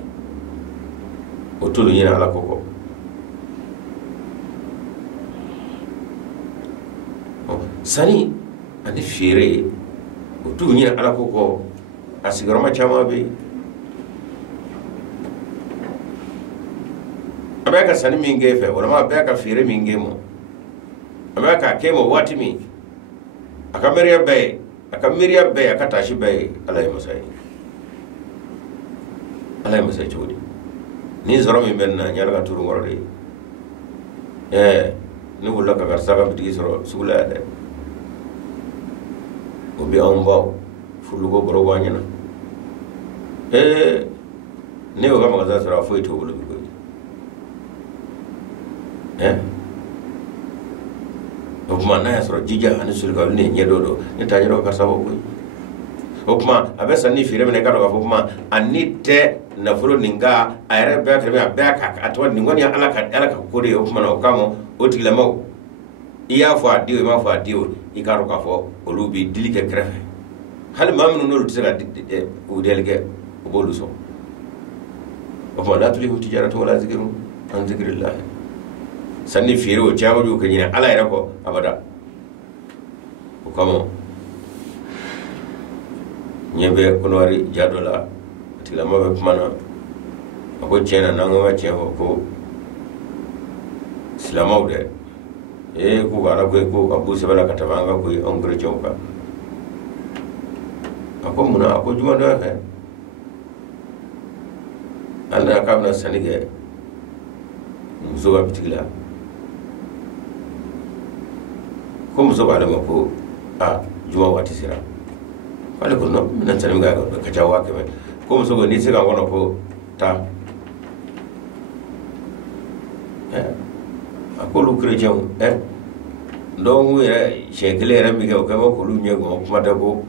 oto lunyine ala koko sani ani fere oto lunyine ala koko asigarama chama be abeka sani minge fe wala ma abeka fere minge mo abeka kemo watimi akamiriya be akatashi be alay masai chodi ni zoro mi benna nyala ka turu ngorode ni wulla ka garsa ka bitigi soro sugula de obi ambaw fulugo boro wanyana ne o ga magaza soro foi to bulu ko okuma na ya soro jija ani sulka ne nyedodo ni tajiro ka sabo ko okuma abesa ni fire mene ka do okuma anite na fulo ninga ayre be ka be ka atwa ningoni ala ka kore okuma na okamo otigila maw iya fo adio ma fo adio ikaro ka fo olubi dilike krefe hal mamnu no tsira o delge o boluso okuma la tulihu tijaratu wala zikru an zikrillah sanni fere o jawo ko nyina ala ira ko abada ko kamo nyebe konori jadola tila mabe kumana ako chena nangoma cheho ko silamaude ko gara ko abu sebala katabanga ko ongre chauka ako muna ako juma do he alla kabna sanige musoga bitigla ko muso ba dama ko juma wati sira wala ko no nan tan ga ka jawa ke ko muso go ni sira wono ko ta akolu krejam do mu ya shekele ran mi ga ko lu nye go kuma da ko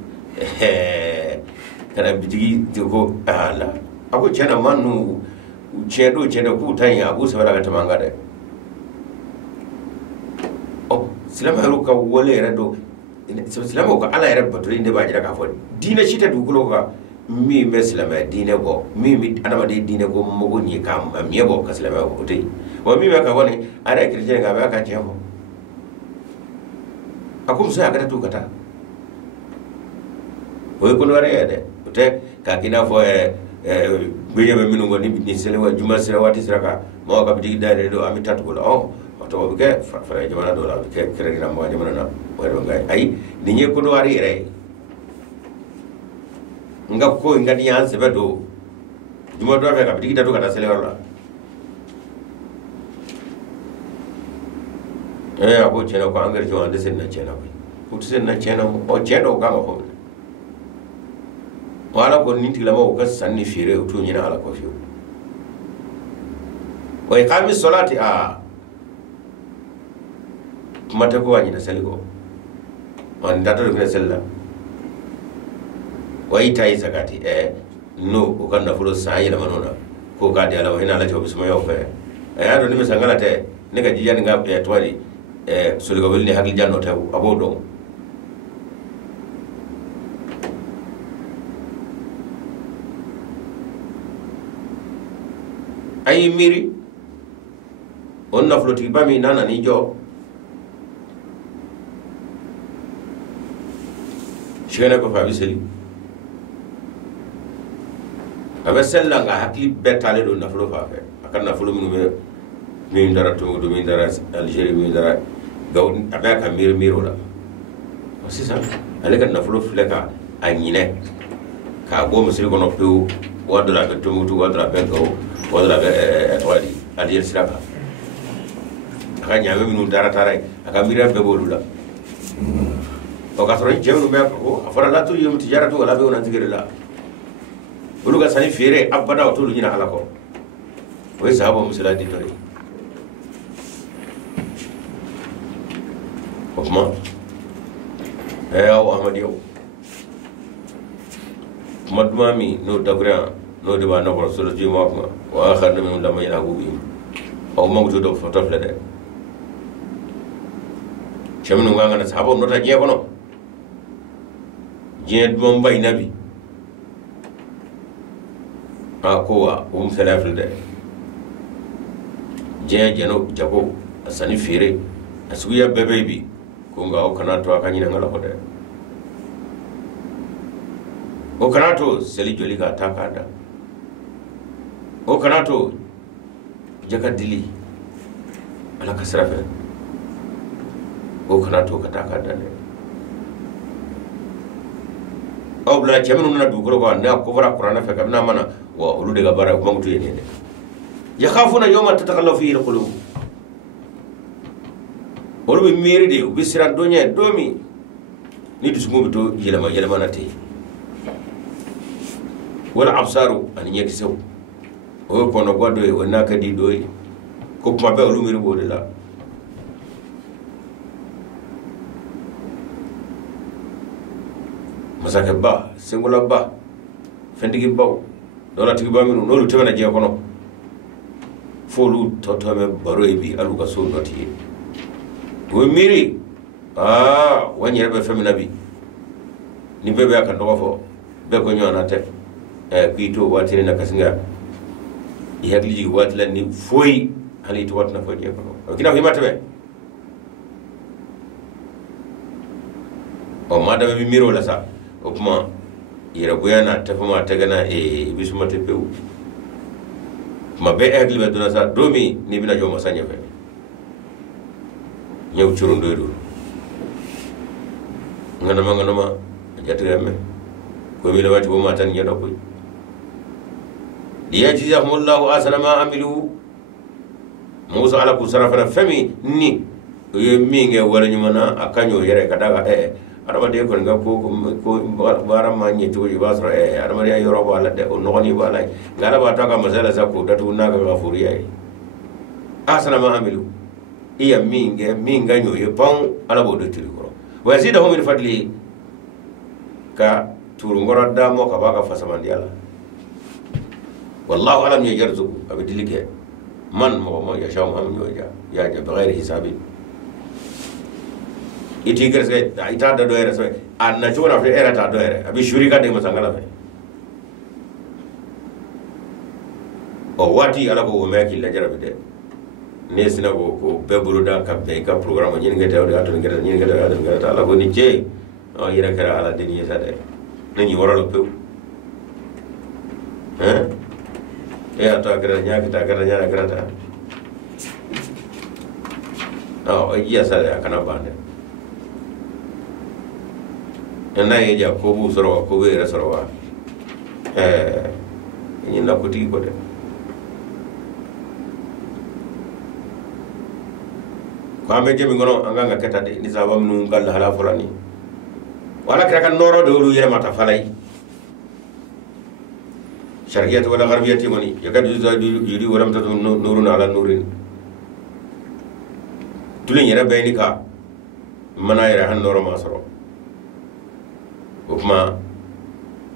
kana bitigi to ko ala aku cena manu cedo ku tanya abu sabala ka tamanga de oh silama ru ka wole redo silama ko ala yare bato inde ba jira ka fo dina shita dukulo ka mi be silama dina ko mi adama de dina ko mogo ni kam mi bo ka silama ko te o mi be ka woni ara kirje ga ba ka chemo akum sa ka tu kata o ko ware de te ka kina fo benya be minu ngoni ni selewa juma selewa ti siraka mo ka bi dare do ami tatu ko oh to be ke fara jamana do la ke kere gira mo jamana na wado ngai ai ni nye ko do ari re nga ko ngani yan se bedo juma do be ka bi tatu kata selewa la abo chena ko angar jo ande sen na chena ko sen na chena o cheno ka ko wala ko ninti lama o gas sanni fire o to nyina ala ko fiyo wa iqamis salati mata ko wani da saligo on da to ne sella wa ita yi zakati no o kan da fulo sai la manona ko ka da ala ina la to bisma yo fe ya do ni mi sangala te ne ga jiyan ga twari sulugo welni hakli janno taw abodo ay miri on naflo ti bami nana ni jo shena ko fa biseli aba sella nga hakli betale do naflo fa fe akan naflo min dara to do min dara Algeria min dara gaw aba ka miro la sisa ale kan naflo fleka anyine ka go musiri kono pew wadra be to mutu wadra be gaw wadra be wadi Algeria siraka aka nyame minu dara tare aka mira be bolula o ka toro jewnu be ko afara la to yum tijaratu wala be wona tigirila buluga sani fere abada to lu nyina ala ko way sahabo musila di tori okma aw ahmadiyo madmami no dabra no de ba no ko so ji mo ko wa akhar min lam yanagu bi aw mawdu do foto la de chemnu nga na sahabo no ta je ko no je dum bay nabi kowa salafil de je jeno jago asani fere asuya bebe bi ko nga o kana to akanyina ngala ko de o kana to seli joli ga takada o kana to jaga dili ala kasrafe o kana to katakada ne o bla chemenu na dugoro ko na ko fara qur'ana fe kamna mana wa ulu de gabara ko mangutu yene de yakhafuna yawma tatakallafu fihi alqulub olu be miri de u bisira donya domi ni du sumu to yelama na te wala absaru an yeki sew o ko no godo e wona kadi doy ko kuma be olu miri bode la masaka ba singula ba fendigi baw dola tigi ba minu nolu temena je kono folu totome baroy bi aluga so noti wo miri wanyere be femina bi ni bebe aka ndo fo be ko nyona te kito watire na kasinga yagli watla ni foyi hali to watna fo je kono kina himata be o madame bi miro la sa o kuma yera buyana tafama tagana bisuma tepew ma be agli be dona sa domi ni bina joma sanya fe ñew ci rondo do ngana ma jatame ko mi lawati bo ma tan ñedo ko liyajzahumullahu asana ma amilu musa ala ku sarafana fami ni mi nge wala ñumana akanyo yere kadaga adama de ko nga ko bara ma ñi to basra adama de yoro wala de no ni wala ngala ba ta ka masala sa ko datu na ga furiya asana ma amilu iya minga nyoye pon ala bodo tiri ko wa zidahum min fadli ka turu ngoro da mo ka baka fasamandi ala wallahu alam ya yarzuqu abidilike man mo ya shaw am yoja ya ja bighairi hisabi iti gerse ita da doere so anna chona fe era ta doere abi shuri ka de masangala fe o wati ala ko meki la jarabe de ne sina ko beburu da ka be ka programme nyin ngete o da to ngete nyin ngete da ngete ala ko ni je o yira kara ala de ni sa de ni woro lo pe atau akhirnya kita akhirnya akhirnya oh iya saya akan apa nih enak aja kubu sorowa kubu era sorowa ini nak kuti kode kami je mingono anga ngaketa de ni sabam nungal hala fulani wala kira kan noro dulu ya mata falai syariat wala gharbiyati mani yakad yuri walam tatu nurun ala nurin tulin yara bayni ka mana yara han noro masoro kuma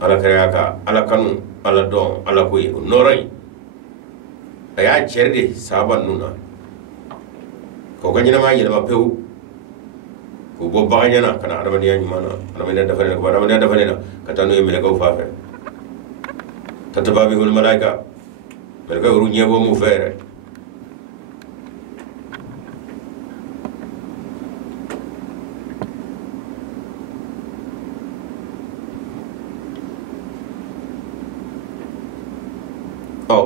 ala kariaka ala kanu ala don ala koy norai aya cerde saban nuna ko ganyina ma yelma pew ko bo baganyana kana adamaniya nyumana adamaniya dafane ko adamaniya dafane na katanu yemele ko fafe tatababi hul malaika mereka urunya bo mu fere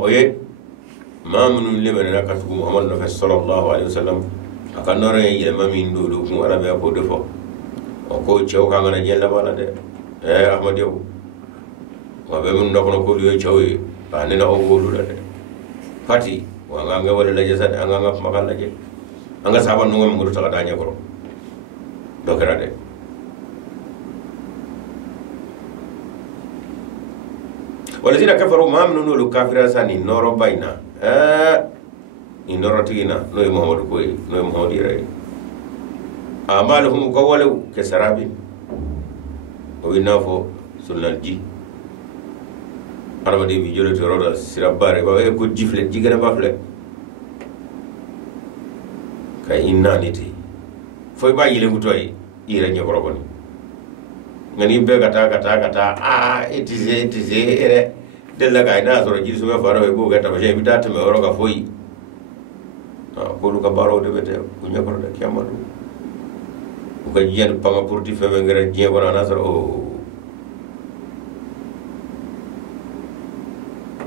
oye mamunun lemana ka tugu muhammad nabi sallallahu alaihi wasallam akan nore ye mamin do ko arabe ko defo o ko cew ka ngana jella bala de ahmad yow wa be mun dokono ko yo cewi ba ne na o wolu de fati wa nga wala la jesa nga nga makal la je anga saban no ngam ngudu ta danya ko do kera de walazina kafaru mamnunu lu kafira sani noro baina in noro tigina no muhammadu koy no muhammadu ray amaluhum qawalu kasarabi o inafo sunnal ji arabadi bi jole to roda sirabare ba ko jifle jigana bafle kay inna niti foy ba yile gutoy ira nyokoro boni ngani be kata itize ere della ga ina so ji so be faro e bo gata ba je bidata me oroga foyi ko lu ka baro de bete ku nyokoro de kiamadu ko yen panga purti febe ngere je wona nasro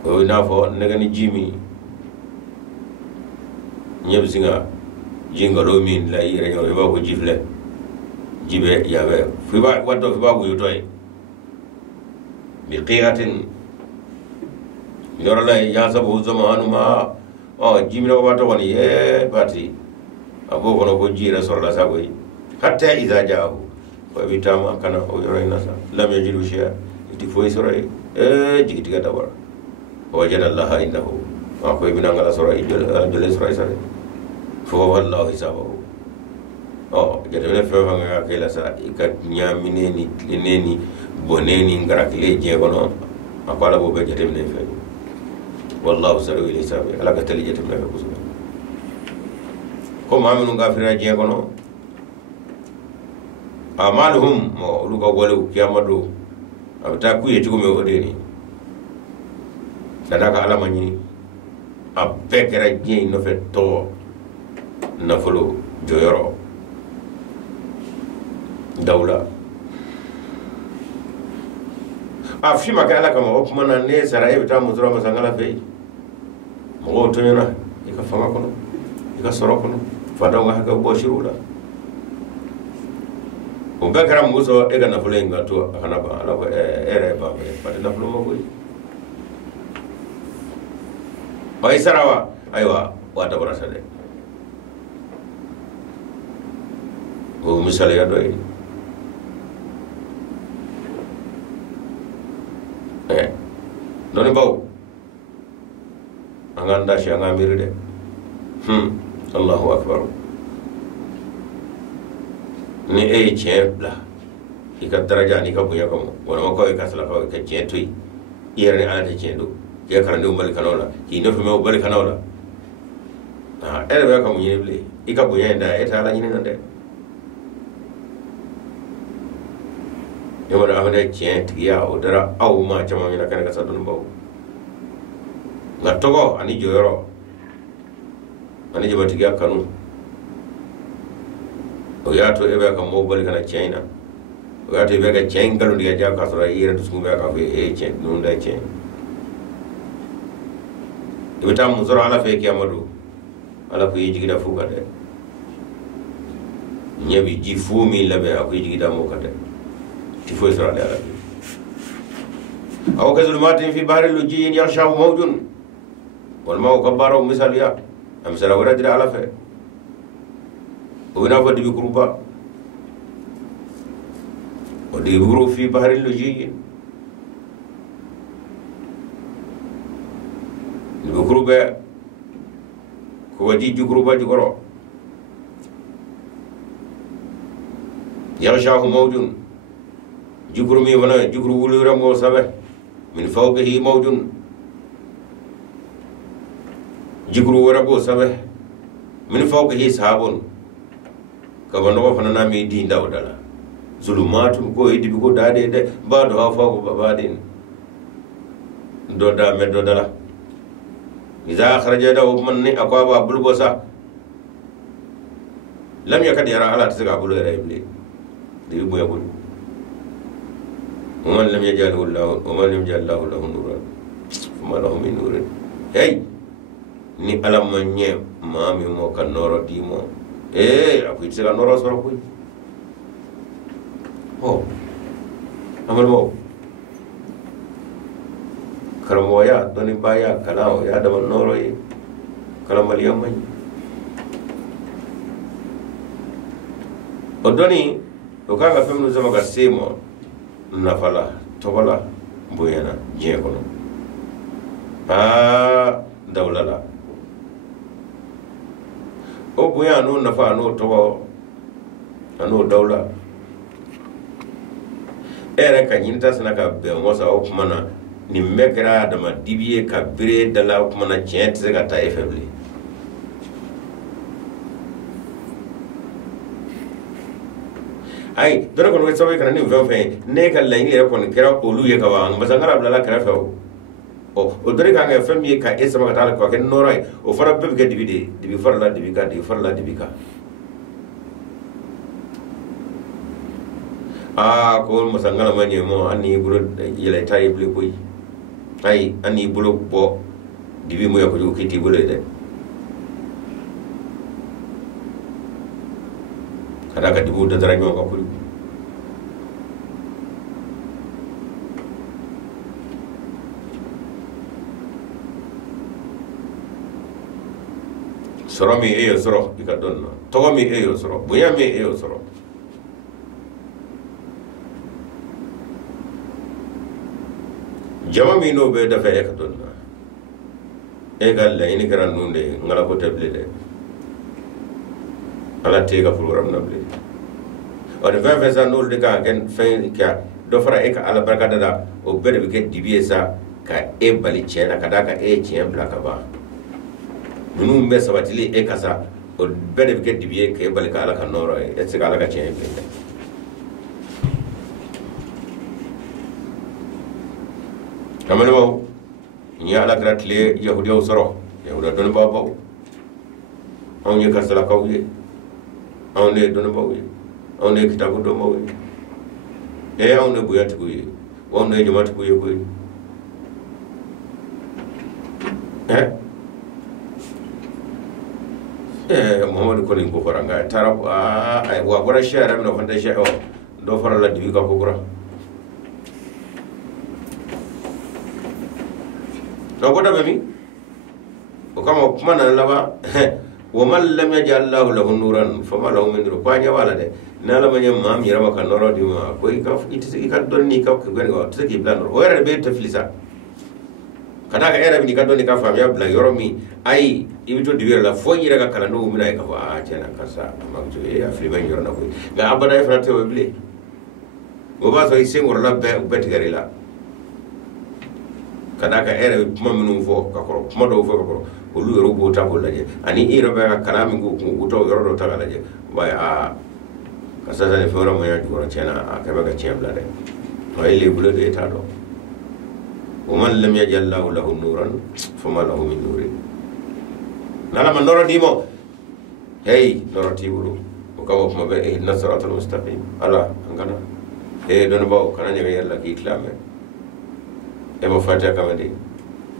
o ina fo negani jimi nyebsinga jinga do min la ira nyo e ba ko jifle jibe yabe fiba waddo fiba bu yutoy bi qiyatin yorala ya sabu zamanu ma o jimira ko wato woni e bati abo kono ko jira sorla sagoy hatta iza jaahu wa bitama kana o yoray nasa lam yajidu shay'a iti foy soray jigiti ga dawar wajada allaha innahu ma ko ibina ngala soray jole soray sare fo wallahu hisabahu jadale fefa nga kela sa ika nyamineni tlineni boneni ngarakile jegono akwala bo be jatemne fe wallahu saru ila hisabi ala ka tali jatemne fe kusuba ko maminu ngafira jegono amaluhum mo luka wolu kiyamado abta kuye tugume odeni dadaka ala mani abekera je no fe to na fulu joyoro dawla afima ka ala kama opmana ne sara ebita muzura masangala fe mo to yana ika fama kono ika soro kono fadonga haka bo shirula o bakara muso ega na fulenga to kana ba ala ko ere ba be pade na fulo mo koy bay sarawa aywa wata barasa de o misale ya doy doni baw anganda shi anga miride Allahu akbar ni e chebla ika daraja ni ka bunya kamo wala ko ka sala ka chentui yere ala de chendo ke karande bali kanola ki no feme bali kanola ere be ka munye ble ika bunya nda eta ala nyine nande yawara amane chen tiya odara au ma chama mina kana ka sadun bawo ngatogo ani joyoro ani jabati ga kanu o ya to ebe ka mo bali kana china o ya to ebe ka chen galu diga ja ka sura ira to sumbe ka fe chen nunda chen ibita muzoro ala fe kiyamadu ala ko yijigida fuka de nyabi ji fumi labe ko yijigida mo kade ti fo sura ala aw kazulmatin fi bahri lujin yarshaw mawjun wal maw kabaro misal ya am sala wara dira ala fe o na fo dibi kuruba o di buru fi bahri lujin dibi kurube ko wadi jukuruba jukoro yarshaw mawjun jukuru mi wana jukuru wulura mo sabe min fawqihi mawjun jukuru wara bo sabe min fawqihi sahabun kabano fanana mi di ndawdala zulumatum ko idi ko dade de bado ha fawqu babadin do da me do dala iza kharaja da manni aqaba bulbosa lam yakad yara ala tsaka bulu yara ibli di bu yabul ومن لم يجعله الله له نورا فما له من نور hey ni alam manye mami mo kan noro dimo aku itse kan noro soro kuy amal mo karamo ya doni baya kalao ya da noro yi kalamal yamay odoni o kaga femnu zama ga semo nafala togola boyana je kono dawlala o boya no nafa no togo ano dawla ere ka nyinta sanaka be mosa o kumana ni mekra dama dibiye ka bire dala o kumana chente ga ta efebli ay dona kono sabe kana ni vefe ne ka la ngi ko ni kera olu ye ka wa mbasangara bla kera fe o dore ka nga fami ka esama ka tala ko ken noray o fara be ga dibi farla dibi ka ko mbasangara manye mo ani bulo yele tay ble koy ay ani bulo bo dibi mo yako ko kiti bulo de kada ka dibu da dara nyo ka kulu soro mi eyo soro ika donna togo mi eyo soro bunya mi eyo soro jama mi no be da fa eka donna e galla ini garan nunde ngala ko teble de ala tega fuloram nable o de 20 sa nol de ka ken fin ka do fara e ka ala barka da o bere be ke dibiye sa ka e bali chena kada ka e chen bla ka ba nunu mbe sabatili e kasa o bere be ke dibiye ke bali ka ala ka noro e se ka ala ka chen be kamalo ni ala gratle yahudiya usoro yahuda don baba on ye kasala kawye on ne don bawe on ne kitabu do bawe on ne buyat kuye on ne jamat kuye kuye Muhammad ko ni ko faranga tarab ay wa bora shara no fanda sha do farala dibi ka ko gura do ko da bemi o kama kuma na laba ومن لم يجعل الله له نورا فما له من نور باña wala de nala manya mam yirama kan noro di ma ko ikaf itisi ka donni ka ko gani wa tiki plan o era be taflisa kada ka era bi ka donni ka fam ya bla yoromi ai ibito diwira la fo yira ka kala no mina ka fa tena kasa magjo e afli ben yorna ko ga abada e frate o ble o ba so ise ngor la be tigari la kada ka ere kuma minnu fɔ ka kɔrɔ kuma dɔw fɔ ka kɔrɔ olu yɛrɛ b'o ta k'o lajɛ ani i yɛrɛ bɛ ka kalan min k'u kun u t'o yɔrɔ dɔ ta ka lajɛ ba a ka sasa ni fɛn wɛrɛ mun y'a jukɔrɔ tiɲɛna a kɛ bɛ ka tiɲɛ bila dɛ o ye lebule de ye t'a dɔn wa man lam yaj'al lahu nuran fama lahu min nurin n'Ala ma nɔrɔ d'i ma hey nɔrɔ t'i bolo o kama kuma bɛ ihdina siratal mustaqim ala an kana dɔnnibaw kana ɲɛgɛn yɛrɛ la k'i tilamɛ ema fatiha kama de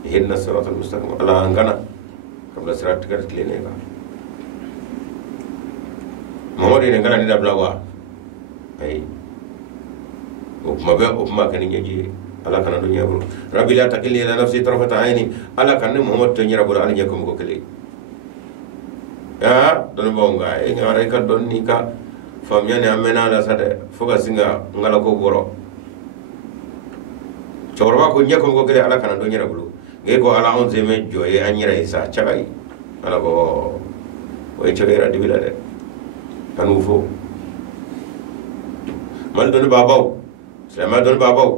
ihdina siratal mustaqim ala an kana kabla sirat tigɛ tilenɛ kan mamadu ne kana ni dabila wa ayi o kuma kani ɲɛji ala kana do ɲɛ bolo rabbi la takilni ila nafsi tarfata ayni ala kan ne mamadu to ɲɛra bolo ala ɲɛ ko mɔgɔ kelen dɔnnibaw nga e ŋara i ka dɔn ni ka faamuya ni a mɛnna la sa dɛ fo ka sin ka ngala ko bɔrɔ cɛkɔrɔba ko ɲɛ ko mɔgɔ kelen ala kana do ɲɛra bolo nge ko ala anw zeme jɔ ye an yɛrɛ ye sa caga ye ala ko o ye cɛkɛ yɛrɛ dibi la dɛ kan'u fo mali dɔnnibabaw silamɛya dɔnnibabaw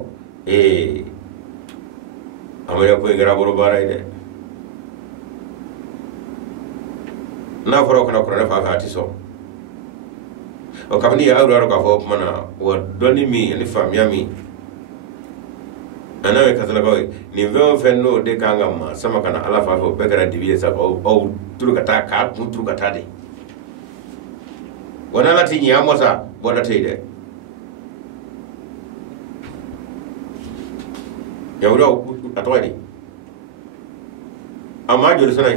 amaya ko in kɛra bolo baara ye dɛ n'a fɔra o kana kuranɛ fa fɛ a ti sɔn o kabini aw yɛrɛ k'a fɔ o kuma na wa dɔnni min ani faamuya min a n'a ye kasalakaw ye nin fɛn o fɛn n'o de kan ka ma sama ka na ala fa fɛ o bɛɛ kɛra dibi ye sa aw turu ka taa k'a kun turu ka taa de wa n'ala ti ɲɛ an ma sa bɔda tɛ yen dɛ yahudaw a tɔgɔ di amma joli sana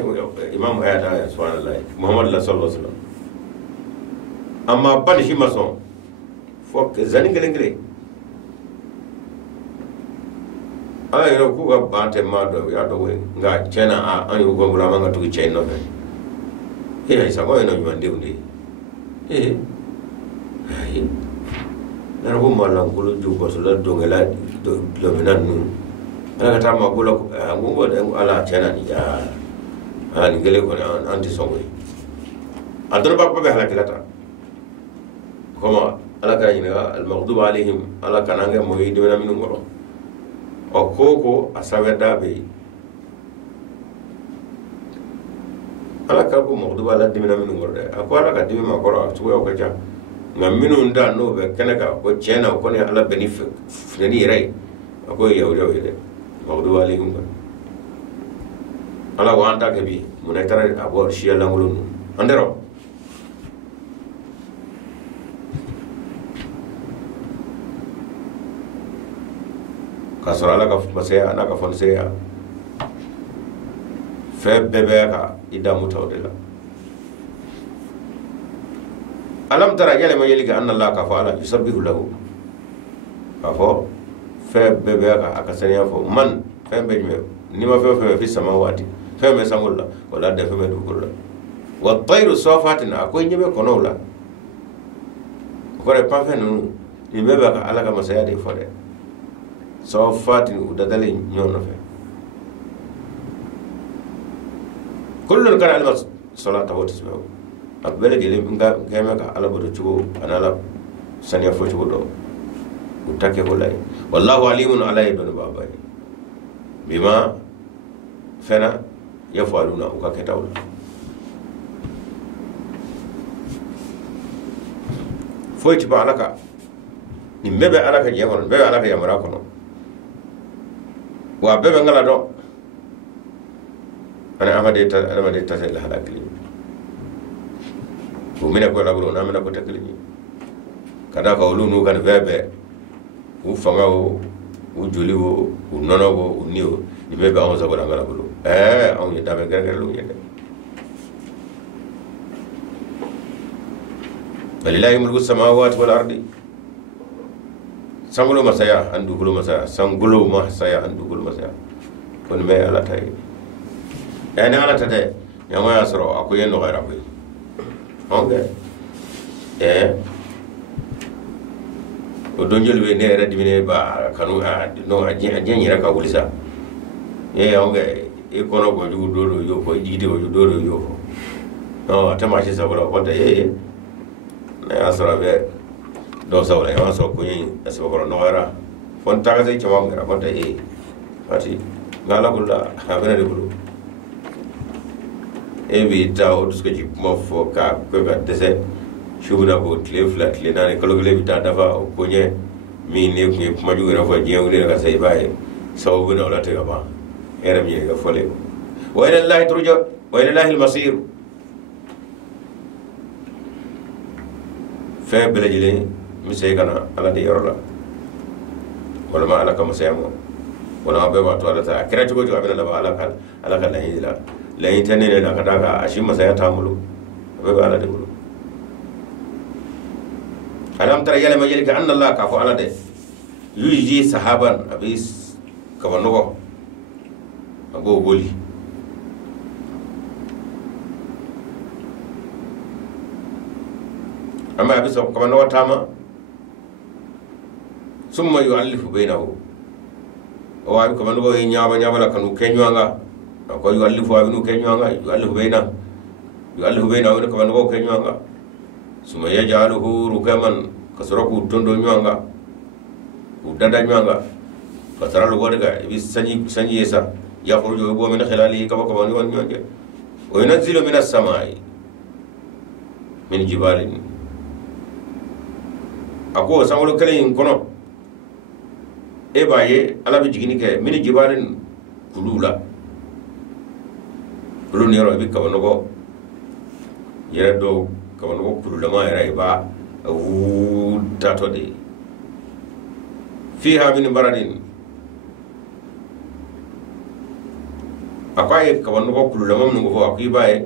imam ayata subhanallahi muhammad sallallahu alaihi wasallam amma ban shi mason fo zani gele ala yero ku ga bante ma do ya do we nga chena an yu gongula manga tu chain no fe ai sa ko eno nyande unde ai na ro mo la ngulu ju ko so la do ngela do menan nu ala ka ma gula ngungo de ala chena ni ya ala ni gele ko anti songo adoro ba ko be halakilata koma ala ka yina al maghdub alaihim ala kananga moyi de na minu ngoro o koko asaweda be ala ka ko maghdub ala de na minu ngoro de ako ala ka de ma koro atu ko ja ngaminu nda no be kenaka ko chena ko ne ala benefit fini rai ako yawdo de maghdub alaihim ala wanta ke bi munatara abo shiya langulun andero kasoro ala ka masaya ana ka fonseya fe bebe ka idamu tawdela alam tara yale ma yeliga anna allah ka fa ala yusabbihu lahu ka fo fe bebe ka akasanya fo man fe be ni ma fe fi samawati fe me sangulla wala de fe me dukulla wa tayru safatin akoy nyebe kono la ko re pa fe nu ni bebe ka ala ka masaya de fo de safatin udadale nyono fe kullun kana almas salata wa tasbihu abele gele nga kema ka ala bodo chugo anala sanya fo chugo do utake bolay wallahu alimun alay don baba bima fena yafaluna uka ketawla foyti ba alaka ni mebe alaka jegon bebe alaka yamara kono wa bebe ngala do ana amade ta la halakli ko mina ko laburo na mina ko takli kada ka ulunu kan bebe u fangawo u joliwo u nonowo u niwo ni bebe on zagola ngala bulu on yi dabe gere lu yende walillahi mulku samawati wal ardi sangulo masaya andugulo masaya sangulo masaya andugulo masaya kon me ala tay yani ala tate nyama ya soro akoye no gara koy onge o donjol be ne redi ne ba kanu no ajin yira ka wulisa onge e kono go jugo do yo ko jide o do yo no atama shi sabura ko ta na ya soro be do sawla ya so ko yin asba ko no gara fon taga sai chama ngara ko ta fati ngala kulla habena de bulu e bi taw dusko ji mo fo ka ko ga dese shubuna ko tle flat le nane kalo le bita dafa ko nye mi ne ko kuma ju ra fo je wure ga sai baye sawu na wala te ga ba era mi ga fole wa ila allah turja wa ila allah al masir fa belajile mi sai kana ala de yorola wala ma ala kam sayamo wala ma be ba to ala ta kira to abin da ba ala kan la hijira la intane ne da kada ka ashin masaya ta mulu be ba ala de bulu alam tara yale majeli ka anna allah ka fo ala de yuji sahaban abis ka banogo ago goli amma abis ka banogo tama summa yu'allifu bainahu o abi ko banogo nyaaba la kanu kenyanga ko yu'allifu abinu kenyanga yu'allifu bainahu ko banogo kenyanga suma yajaluhu rukaman kasoroku tondo nyanga udada nyanga fataralu wadaga ibi sanyi yesa yakhruju bo min khilalihi kama ni nyonje wa yunzilu min as-samai min jibalin ako sangolo kelen kono e baye ala bi jigini ke min jibalin kulula kulun yaro ibi kabanogo yere do kabanogo kulula ma yara iba tato de fiha min baradin akwaye kabanogo kulula mam ngo fo akwi baye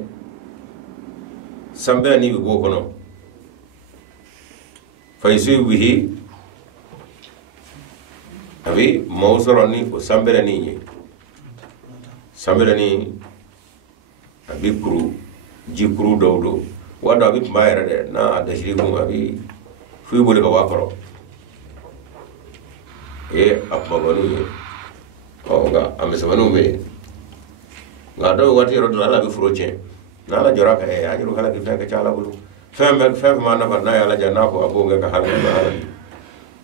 sambela ni go kono faysu bihi abi mawsoro ni ko sambela ni abi kuru jikuru dawdo wado abi mbayra de na da shiri ko abi fu bole ka wakoro e appa banu ye o ga amesa banu be nga do wati ro dala bi froje na la jora ka e ajuru kala ki fa ka chala bulu fa ma na ba na ya la janna ko abo nga ka hala na hala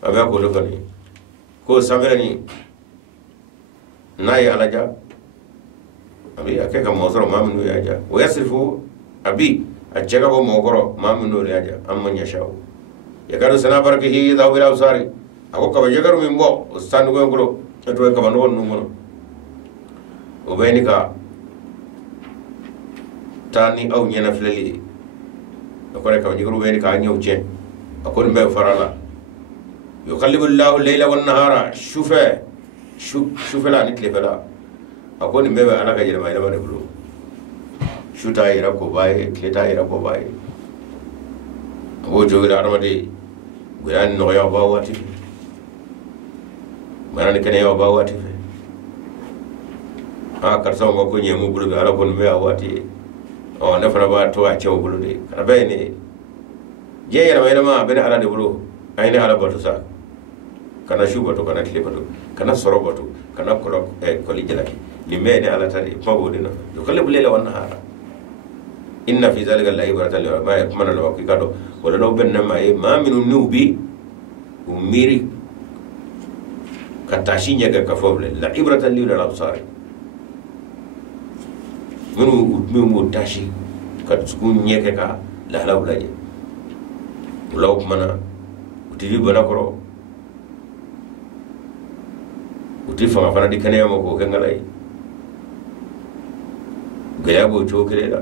abi ko do kani ko sambela ni na ya la ja abi akeka mawsoro mamnu ya ja wa yasrifu abi ajjaga bo mogoro mamnu ya ja amma nyashau ya kadu sana barkihi daw ila usari ako ka jagaru mimbo ustanu go ngolo to ka bano no mono o benika tani aw nyana fleli ko re ka jagaru benika nyaw je akon be farala yuqallibu Allahu al-layla wan-nahara shufela ni klefela akoni mbebe alaka jere mai lamane bulu shuta ira ko baye kleta ira ko baye abo jogira armade guyan no ya ba wati marani kene ya ba wati fe a karsa ngo ko nyemu bulu ala kon me awati o na fara ba to a cew bulu de kana bayne je yara mai lama ben ala de bulu ayne ala batu sa kana shubato kana klebato kana sorobato kana koli jalaki limene ala tari mabudina yuqallibu layla wan nahara inna fi zalika la ibratan li ma yakmana la wakikado wala no benna ma e ma minu nubi umiri katashi nyaga ka foble la ibratan li al absar minu tashi kat sku nyeke ka la hala ulaje ulaw mana utiri bana koro uti fanga fana di kene mo ko kengalay gaya bo chokere da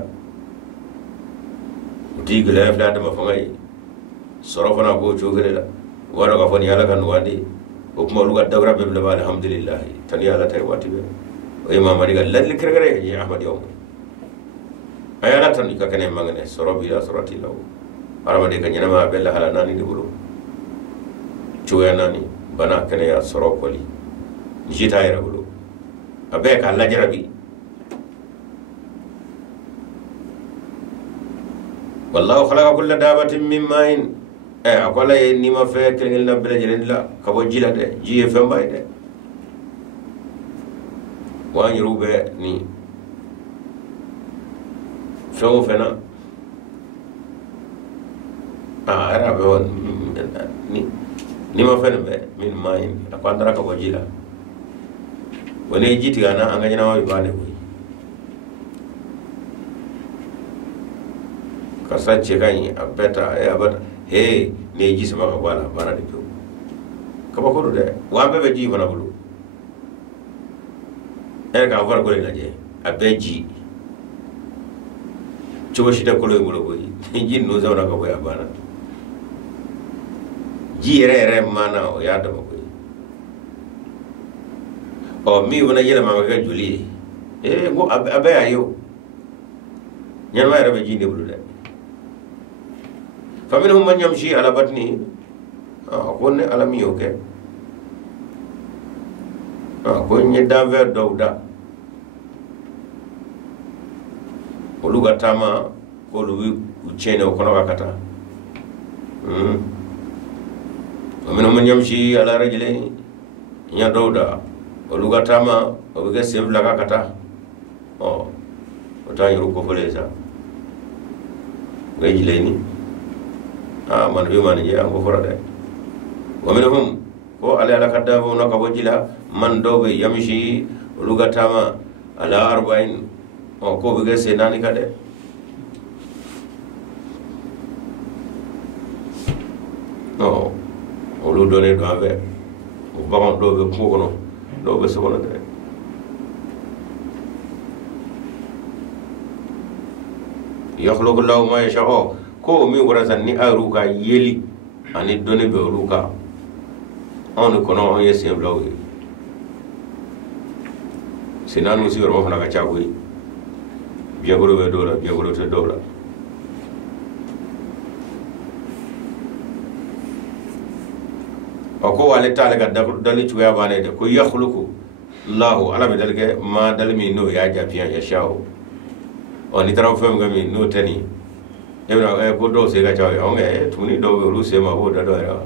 uti gaya fla da mafangay soro fana bo chokere da waro ka fani ala kan wandi o kuma luga dawra be bla alhamdulillah tani ala tay wati be o imam ari gal lal kregere ya ahmad yow ayala tan ka kene mangane soro bi la sorati law arama de kanyana ma bella hala nani de bulu chuya nani bana kene ya soro koli jita yara bulu abe ka Allah jarabi wallahu khalaqa kulla dabatin min ma'in akola ni ma fe kelngel na bela jelen la ka bo jila de jiye fe mbay de wani rube ni fewo fena ara be won ni ma fe be min ma'in akandara ka bo jila woni jiti gana anga nyana wa bane ko kasace kan abeta abata he ne ji sama ka bala bana de ko kaba ko de wa be ji bana bulu ka var ko le je abe ji coba shida ko le bulu ko ji no zawna ka boya bana ji re mana o ya da ko o mi wona yele ma ga juli go abe ayo nyama re be ji ne bulu de faminhum man yamshi ala batni konne ala mi oke ko nyeda ver dawda olu gatama ko lu uchene ko no wakata faminhum man yamshi ala rajuli nya dawda olu gatama o be sevla kata o tanyu ko folesa ngejileni man bi man je ango forade wa minhum ko ala kadda wo no ka wajila man dobe yamshi lugatama ala arba'in o ko be se nani kade no o lu dole do ave o bagon dobe ko kono dobe so kono de yakhluqu Allahu ma yasha'u ko mi wuratan ni aruka yeli ani doni be ruka on kono on yesi blawi sinanu si ro fana ka chagui biagoro be dola biagoro te dola ko wale tale ga dali chuya bane de ko yakhluqu Allahu ala be dalge ma dalmi no ya japian ya shao on itara fem ga mi no tani ebra ko do se ga chaw on tuni do be lu se ma ho da do era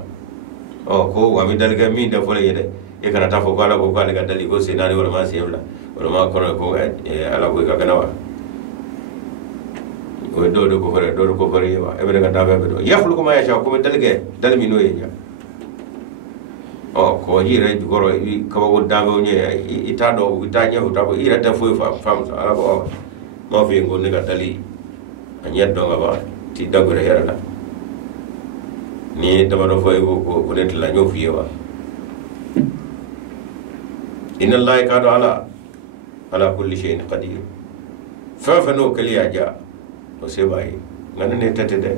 ko wa mi dalga mi da fole yede e kana ta fo ko ala ko ala ga dali ko se nani wala ma se ebla wala ma ko ala ko ga kana wa ko do ko fere wa ebra ga ta be do yakhluqu ma yasha ko mi dalge dal mi no yenya ko yire goro i ka wo da go nye ita do ita nya uta ko ira ta fo fam ala ko ma fi ngo ne ga dali anyat do ngaba ti dagure herala ni dama do fo ko net la ñoo fi wa inna allaha qad ala kulli shay'in qadir fa no kaliya ja o se bayi ngana ne tete de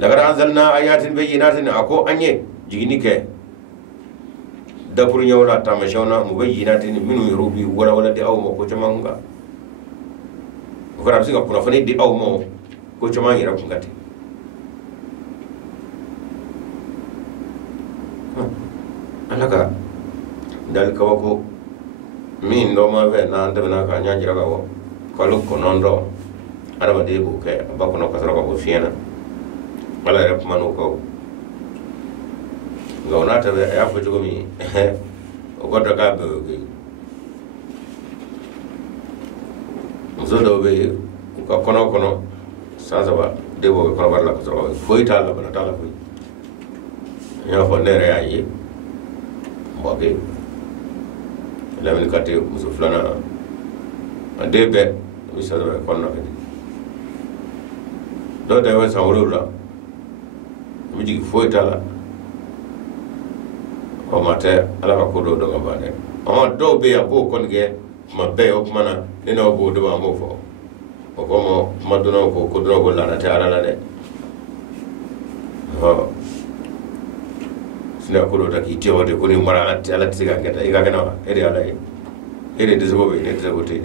laqad anzalna ayatin bayyinatin ako anye jigini ke dabur ñawla tamashawna mubayyinatin minu yurubi wala di aw mo ko jamanga ko rabsi ga kuna fani di aw mo ko cuma ngira ko ngati alaka dal ka ko min do ma ve na ande na ka nya jira ka wo ko lu ko non do ara ba de bu ke ba ko no ka sara ko fiena ala rep manu ko ngona ta ya fo jogo mi o ko do ka be zo do be ko kono sasa ba debo ko barla ko so foi tala bana tala foi ya fo nere ayi mboge la min kate muso flana debe mi sa do ko no kadi do de wa sa wala mi jigi foi tala o mate ala ko do ngabane o do be ya ko kon ge ma be o mana ni no bo do mo fo o ko mo maduna ko do ko la ta ala la de sina ko do ta ki tewo de ko ni mara ala tiga ngeta iga kana ede ala ede de zo be ne de zo te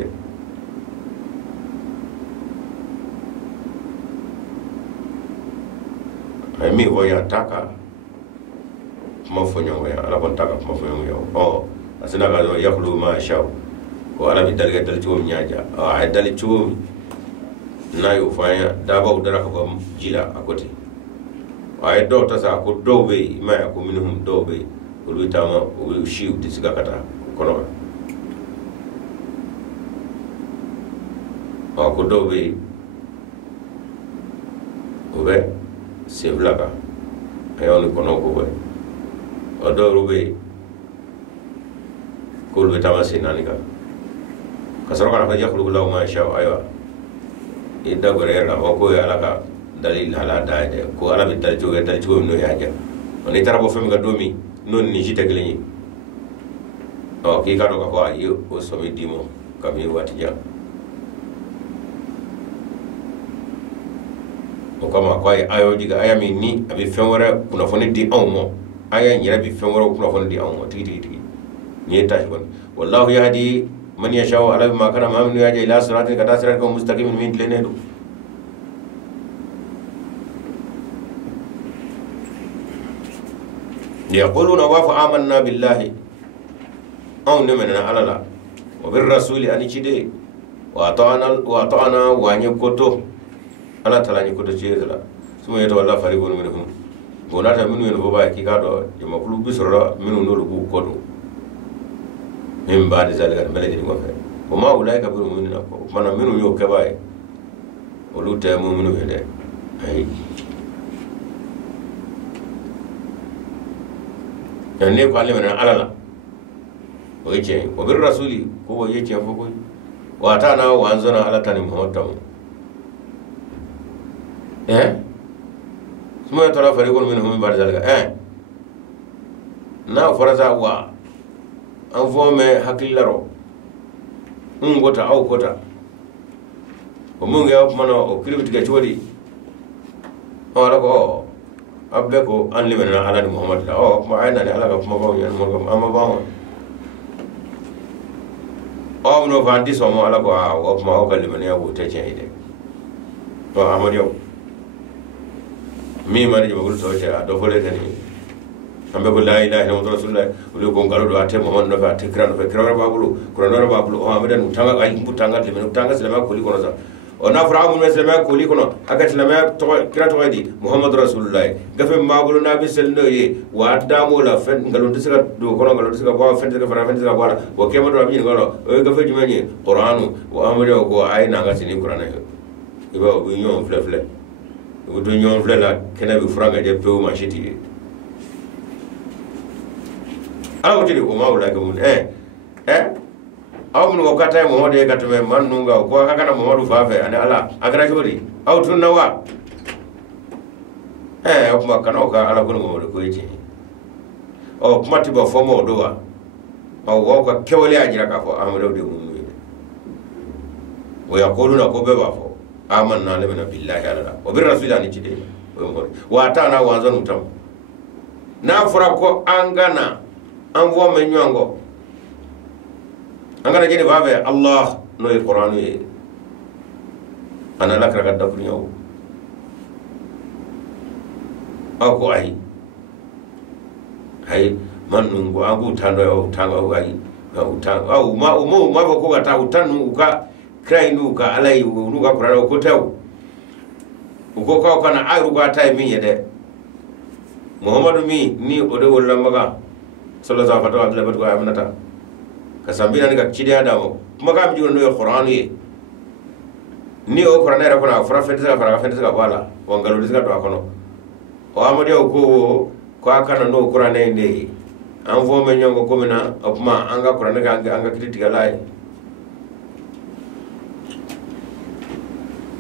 ai mi o ya taka mafonyo ya ala kon taka mafonyo yo asina ga do yakhlu ma shaw ko ala bi dalga dal ciwom nyaaja ay dal ciwom nayo fanya daba udara ko jila akote ay do ta sa ko dobe ma ko minhum dobe ko witama o shiu disiga kata kono ko dobe obe sevlaka ayon kono ko be o do rube kul betama sinanika kasaro kana faja khulullahu ma sha aywa idda gore la ko ya alaka dalil hala daade ko ala bi daljo no yaja oni tarabo fami ga domi non ni jita gleni o ki ka do ka ko ayi o so mi dimo kam yi wati jam o kama ko ayo diga aya mi ni abi fenwara kuna foni di awmo aya nyira bi fenwara kuna foni di awmo tigi ni ta shi wallahu yahdi man yasha ala ma kana ma min yaja ila siratin kada siratin mustaqim min lenedo يقولون وافو آمنا بالله أو نمنا على الله وبالرسول أني شدي وأطعنا واني كتو أنا تلاني كتو شيئا ثم يتولى فريق منهم gonata minu en boba ki kado jama kulu bisoro minu no lugu kodo min baadi zalika mele di ngofe o ma ulai ka buru minu ko mana minu yo kebaye o lute mu minu hede ay yanne ko alimana alala o yece o bir rasuli ko o yece foko wa ta na wa anzana ala tani muhammad suma tara fariqun minhum min ba'd zalika na farasa wa an fome hakillaro ngota aw kota o mun ga mana o kiribiti ga chodi wala ko abbe ko an limana ala muhammad la o ma ayna ni ala ga kuma ba yan mo amma ba o no fandi so mo ala ko o ma o kalimani ya wote chen ide to amariyo mi mari jama gulu sote a do fole tani ambe ko la ilaha illallah rasulullah ulu ko ngalo do ate mo no fa tikran fa kira babulu kurano babulu o ameden utanga ay mutanga le men utanga selama ko li kono sa o na fara mun selama ko li kono aga selama to kira to di muhammad rasulullah gafe magulu nabi selno ye wa damo la fen ngalo disga do kono ngalo disga ba fen disga fara fen disga ba o kema do ami ngalo o gafe jumani qur'anu wa amade ko ay na ga sini qur'ana iba o nyon fle o do nyon fle la kena bi franga de pe o machiti ala wotiri ko mawla ko mun aw mun ko kata mo hode katame man nunga ko kana Muhammadu fafe ani ala agara jodi aw tunna wa o kuma kana o ka ala ko mo ko yiti o kuma tiba fomo do wa aw wo ka kewle ajira ka fo amado de mun wa yaquluna ko be ba fo amanna billahi ala wa bir rasulani cide wa ta na wa zanu tam na fura ko angana an vo men nyongo angana jeni babe allah no e qur'anu e ana lakra gadda ko nyaw ako ay man nungo agu tando o tanga o ay utang au ma ko gata utanu ka krainu ka alai uruga qur'anu ko taw ugo ka kana ayru ga tay min yede muhammadu mi ni odo wala maga sallallahu alaihi wa sallam amnata kasambina ni ka chidi adamo kuma ka mi no qur'an ye ni o qur'an era ko na fara fente ga wala wangalo diga to akono o amodi o ko akana no qur'an ne an fo me nyongo ko mina opma anga qur'an ga anga kritika lay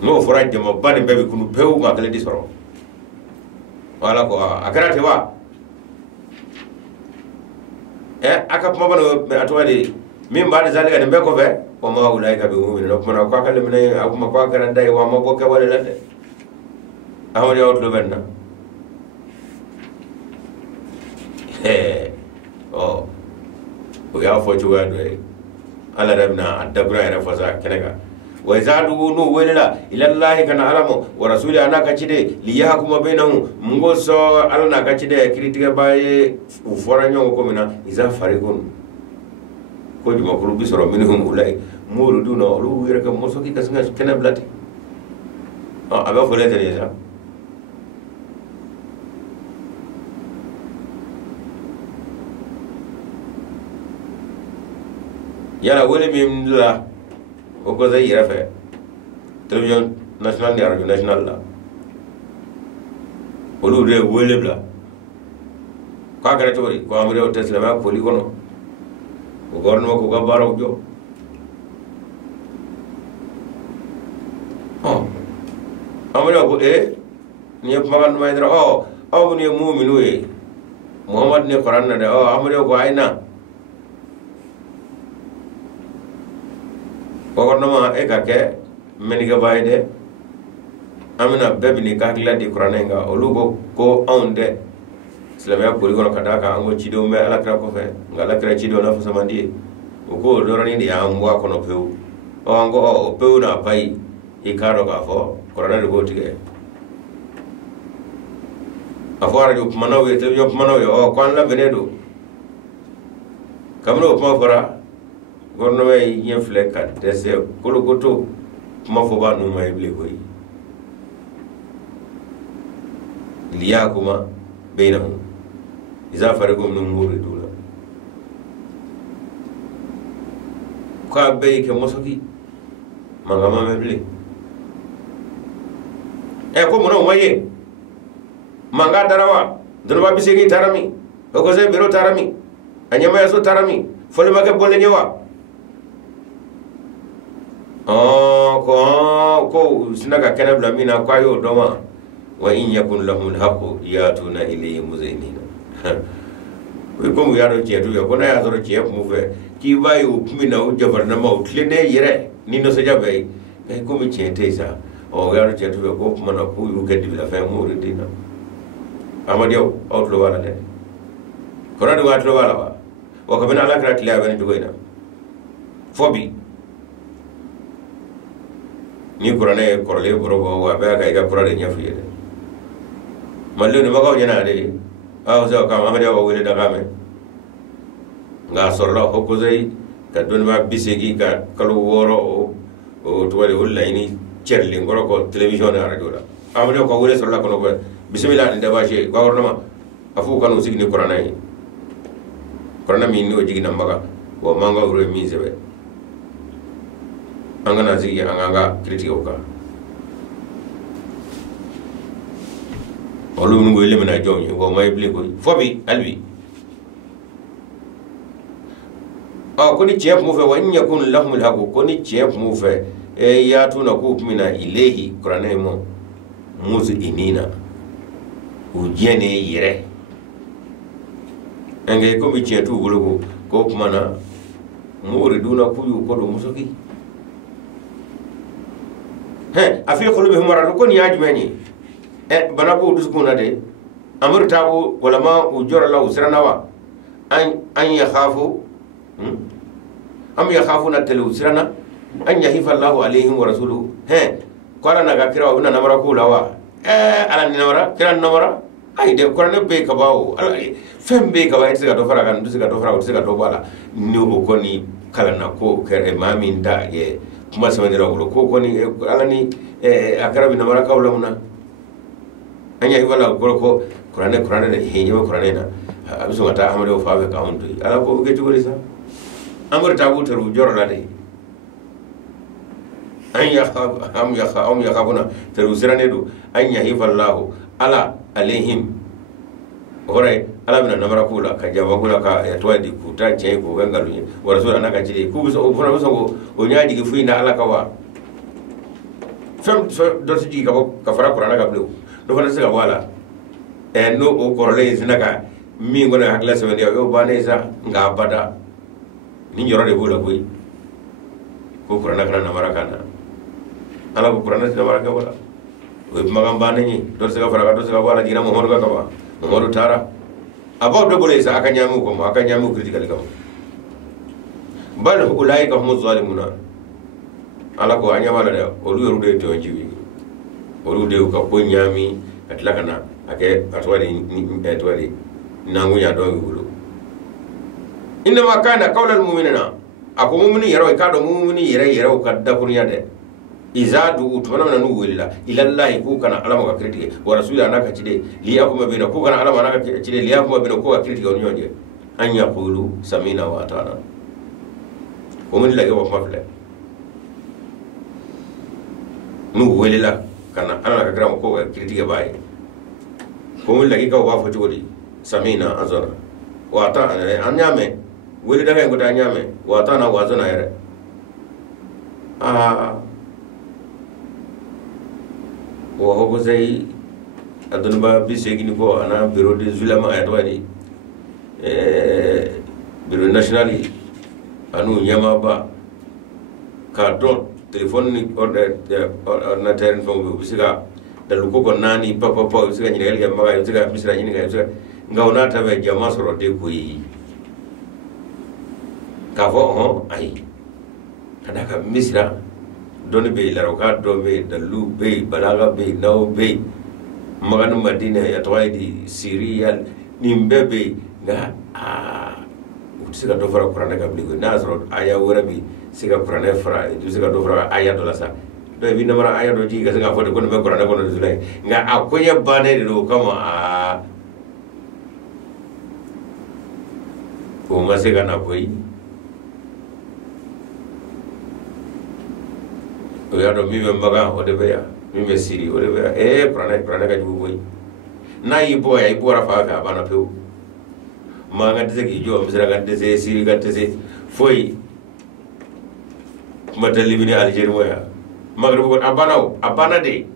no fora de mo bani bebe kunu pew ma kale disoro wala ko akarate wa aka kuma bano atwali min ba da zalika da beko fe ko ma ulai ka bi mu'min no kuma ko kala min akuma ko kala dai wa ma boke wala lade amari outlo benna o ya fo chuga do ala rabna adabra ina faza kenega wa zadu nu wala ila allah kana alamu wa rasuli anaka chide liyahkuma bainahum mungo so alana ka chide kritika baye uforanyo ko mina iza farikun ko juma ko rubi soro minhum ulai mulu duna lu wiraka moso ki kasnga kena blati aga fole tane ja yala wole mimla o ko zai rafa television national ni radio national la olu de wole bla ka kare tori ko amre o tesla ma ko li kono gouvernement ko ga baraw jo amana ko ni magan may dara aw ni mu'minu Muhammad ne Quran na da amana ko ayna gouvernement ka ke meni ga bayde amina bebni ka gila di Quran nga olugo ko onde islamia poligono kadaka ango chido me ala kra ko fe ngala kra chido na fusa mandi ko dorani di amwa kono peu ango peu na pai ikaro ka fo Quran de gotige afara jo manawe te jo manawe kwan la benedo kamno ma fara gorno way yen fleka dese kolo goto ma fo ba no may ble koy liyakuma bainahum iza faragum min muriduna ka be ke mosoki manga ma ble ko mono waye manga darawa durba bisegi tarami ko se biro tarami anyama yaso tarami folma ke bolle nyewa ko sinaga kana blamina kwa yo doma wa in yakun lahum alhaqu yatuna ilayhi muzainina ko mu yaro je to ko na yaro je mu fe ki bayu kumina u jabarna ma utlene yere ni no se jabe ko mi je tesa yaro je to ko mana ku yu ke dibla fa mu ridina amadio outlo wala de ko na do watlo wala wa ko bina ala kra tiya bani dugoina fobi ni kurane korle borogo wa ba ga kurade nyafu yede mallu ni magaw jena de so kam amade wa wele daga me nga sorla hokko zai ka don ba bisegi ka kalu woro o to wale ullaini cherli ngoro ko television na radio la amade ko wele sorla ko no bismillah ni dabaje gouvernement afu kanu signi kurana mi ni o jigina maga wa manga uro mi zebe angana zigi anganga critique oka olu mun goyle mena jomi go may bli ko fobi albi koni chef mu fe wa in yakun lahum alhaqu koni chef mu fe ya tuna ku mina ilehi qur'ana mo muzu inina ujene yere enge ko mi chetu gulugo ko kumana muriduna kuyu ko do musoki afi qulubihim marad ko ni ajmani bana ko duskuna de amurtabu wala ma ujura la usranawa an yakhafu am yakhafuna talu usrana an yahifa Allahu alaihim wa rasuluhu qala naga kira wa namara ko lawa ala ni namara kira namara ay de ko ne be kabawo ala fem be kabawo tsiga do fara kan tsiga do fara tsiga do bala ni o ko ni kala na ko kere mami nda ye kuma sama ni ragulo ko ni ala ni akarabi namara kawla muna anya ibala ko qur'ane de heje qur'ane na abiso ngata amade o faabe ka onto ala ko ke jugori sa amur tabu taru jorla de am yakhafuna taru sirane do anya hifallahu ala alaihim ore ala bina namara kula ka jaba kula ka yatwa di kuta che ko gangalu wa rasul anaka jide ku biso fona biso o nyaaji gi fuina ala kawa fem do siji ka fara qur'ana ka blu do fana siga wala no o korle zinaka mi ngona hakla se yo baneza nga bada ni njoro de bula boy ko qur'ana kana namara kana ala ko qur'ana se namara ka wala o magam banani do siga fara do siga wala dina mo ka ba Muhammadu tara about do bole sa akanyamu ko akanyamu critical ko bal ulaika hum zalimuna ala ko anyama da olu yorude to jiwi olu de ko ko nyami atla kana ake atwali atwali nangu ya do gulo inna ma kana qawlal mu'minina ako mu'mini yaro ka do mu'mini yaro ka da kunya de iza du utwana na nugu ila Allah ku kana alama ka critique wa rasula naka cide li akuma bina ku kana alama naka cide li akuma bina ku ka critique on yoje an yaqulu samina wa atana ko mun lage wa mafle nugu ila kana alama ka gram ko ka critique baye ko mun lage ka wa fo jodi samina azara wa atana anyame weli daga ngota nyame wata na wazo na yere wa hobo sai adun ba bise gini ko ana bureau de zulama ayat wadi bureau national anu nyama ba ka don telephone ni ordinateur fo bisika dalu ko nani papa bisika ni ga maga bisika bisira ni ga bisika ngauna ta be jama soro de kuyi ka fo ai kada ka misra doni be laroka do be dalu be balaga be naw be maganu madina ya twaidi syria nimbebe nga siga do fara qur'an ka bligo nasro aya warabi siga qur'an fara du siga do fara aya do lasa do bi namara aya do ji ga siga fodo ko be qur'an ko do zulai nga akonya bane do kama ko masiga na boy o ya do mi be mbaga o de be ya mi be siri o de be qur'an ka ju boy na yi boy ay bora fa ka bana peu ma nga tese ki jo misra nga tese siri nga tese foi mata libini algeria moya maghrib ko abana de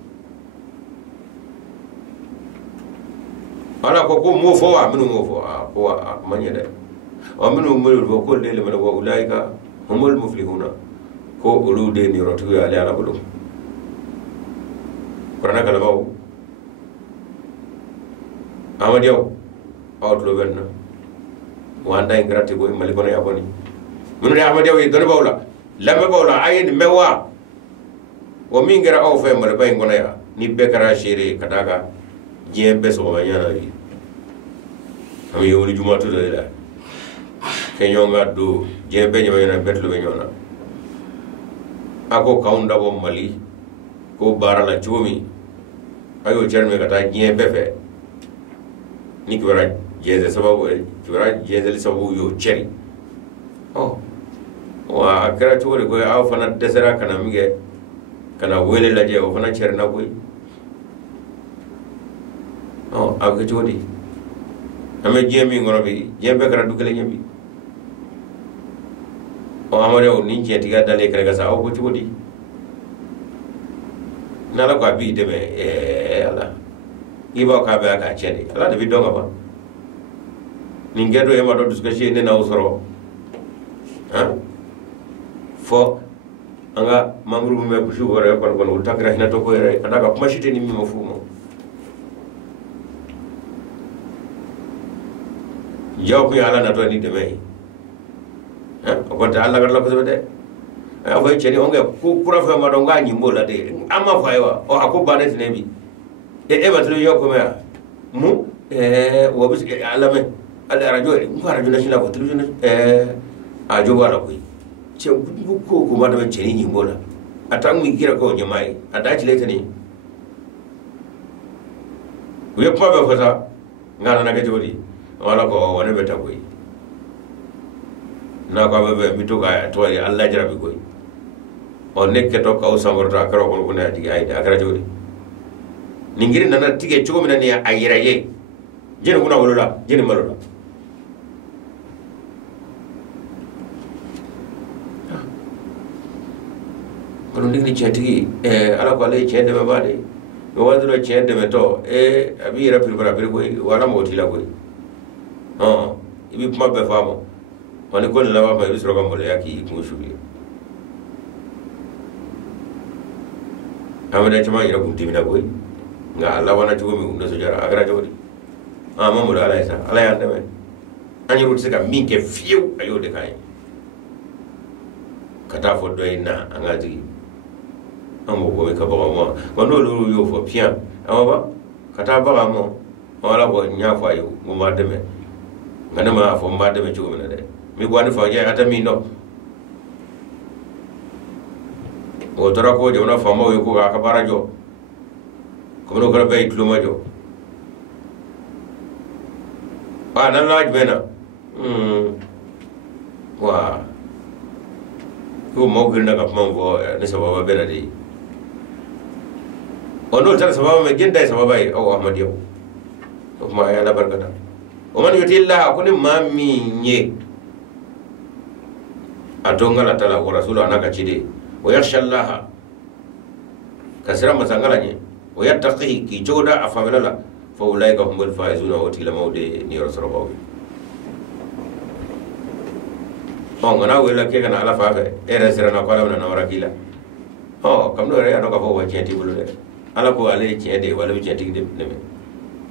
ala ko mo fo wa minu mo fo ko manya de o minu mo ko de le mala ko ulaika humul muflihuna ko ulu de ni rotu ya ala bulu qur'ana kala baw amadiyo outlo benna wanda ingrati boy mali kono ya boni munu de amadiyo yi don bawla lambe bawla ayin mewa o mingira aw fe mali bay ngona ya ni bekara shiri kadaka jembe so ba yana ri am yoni jumatu de la kenyo ngaddu jembe nyama yana betlu be nyona ako kaunda bo mali ko barala chumi ayo jerme kata jembe fe ni kibara jeze sababu kibara jeze sababu yo cheri wa kara chori ko aw fana desera kana mige kana wele la je o fana cheri na boy aw ke chodi ame jemi ngoro bi jembe kara dugale nyambi amare o ninje tiga dale kare ga sa aw ko chodi nala ko abi deme ala iba ka ba ka chedi ala de bidonga ba ningedo e ma do discussion ne na usoro fo anga mamru me ko shugore ko ko takra hina to ko re kada ka kuma shite ni mi mafumo jaw ko ala na to ni de mai ko ta ala gar la ko de fo cheni onge ku kura fa ma do nga nyimbo la de ama fa yo o akuba ne tinebi ba tulu yo ko me mu wo bis ala me ala radio radio national ko television a jo wala ko ce ko ma da cheni nyimbo la atan mi kira ko nyamai ada ci leta ni we ko ba ko sa ngana na ga jodi wala ko wona beta ko na ko ba mi to ka to Allah jarabi ko o nekke to ka usamorta karo ko ne ati ay akara jodi ningiri nana tige chugo mina ni ayira ye jeni kuna wolola jeni malola kono ningiri chetigi ala ko ale chede be bade o wadro chede me to abi ra pilbara pilgo wala moti la koy ibi kuma be famo woni ko la ba be bisro ko mole yaki ko shubi amada chama ira kunti mina koy nga Allah wana chugo mi undo sojara agara jodi mamu ala isa ala yande me anyi rut sika minke fiu ayo de kay kata fo doyna angaji amu ko ka ba mo wono lu yo fo pian amaba kata ba mo wala ko nya fa yo mo ma de me ngana ma fo ma de me chugo mina de mi gwani fa je ata mi no o tora ko je na fa mo yo ko ka barajo ko no kala bay kluma jo nan laaj bena wa ko mo gina ka mo go ne sababa bena di ono tar sababa me ginda sababa ai o ahmad yow ma ya la barkata o man yuti allah ko ni mami nye adongala tala wa rasulu anaka chide wa yakhsha Allah kasira masangalanye wa yattaqihi ki joda afamela fa ulaika humul faizuna wa tila mawde ni rasulullahi ngana wela ke kana ala fa fe era sira na kwala na warakila kam no re anoka fo wa chenti bulu de ala ko ale chende wala bi chenti de ne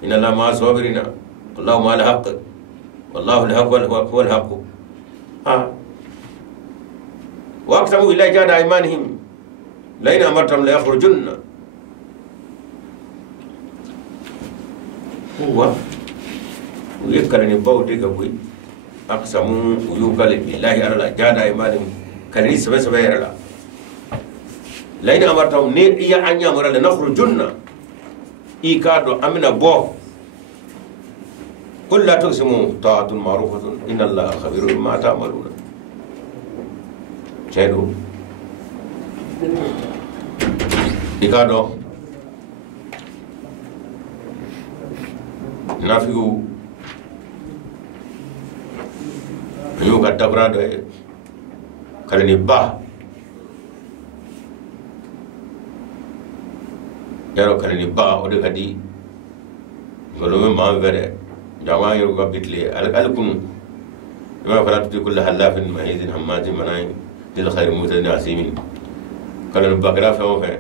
inna la ma sabirina wallahu ma al haqq wallahu al haqq huwa al haqq wa aqsamu ila jada imanihim laina amartam la yakhrujunna huwa uyekalani bawde ga boy aqsamu uyukal billahi ala jada imanihim kalani sabe sabe yara laina amartam ne iya anya mara la nakhrujunna ikado amina bo qul la tuqsimu ta'atun ma'rufatun inna allaha khabirun bima ta'maluna ceeɗo ɗika ɗo nafigu yuga dabrado e kalani ba yaro kalani ba ode kadi golome ma were jama yoga bitle alkunu ma falatu kullu halafin mahizin hammazin manayin dil khayr mutani asimin kala bakra fa fa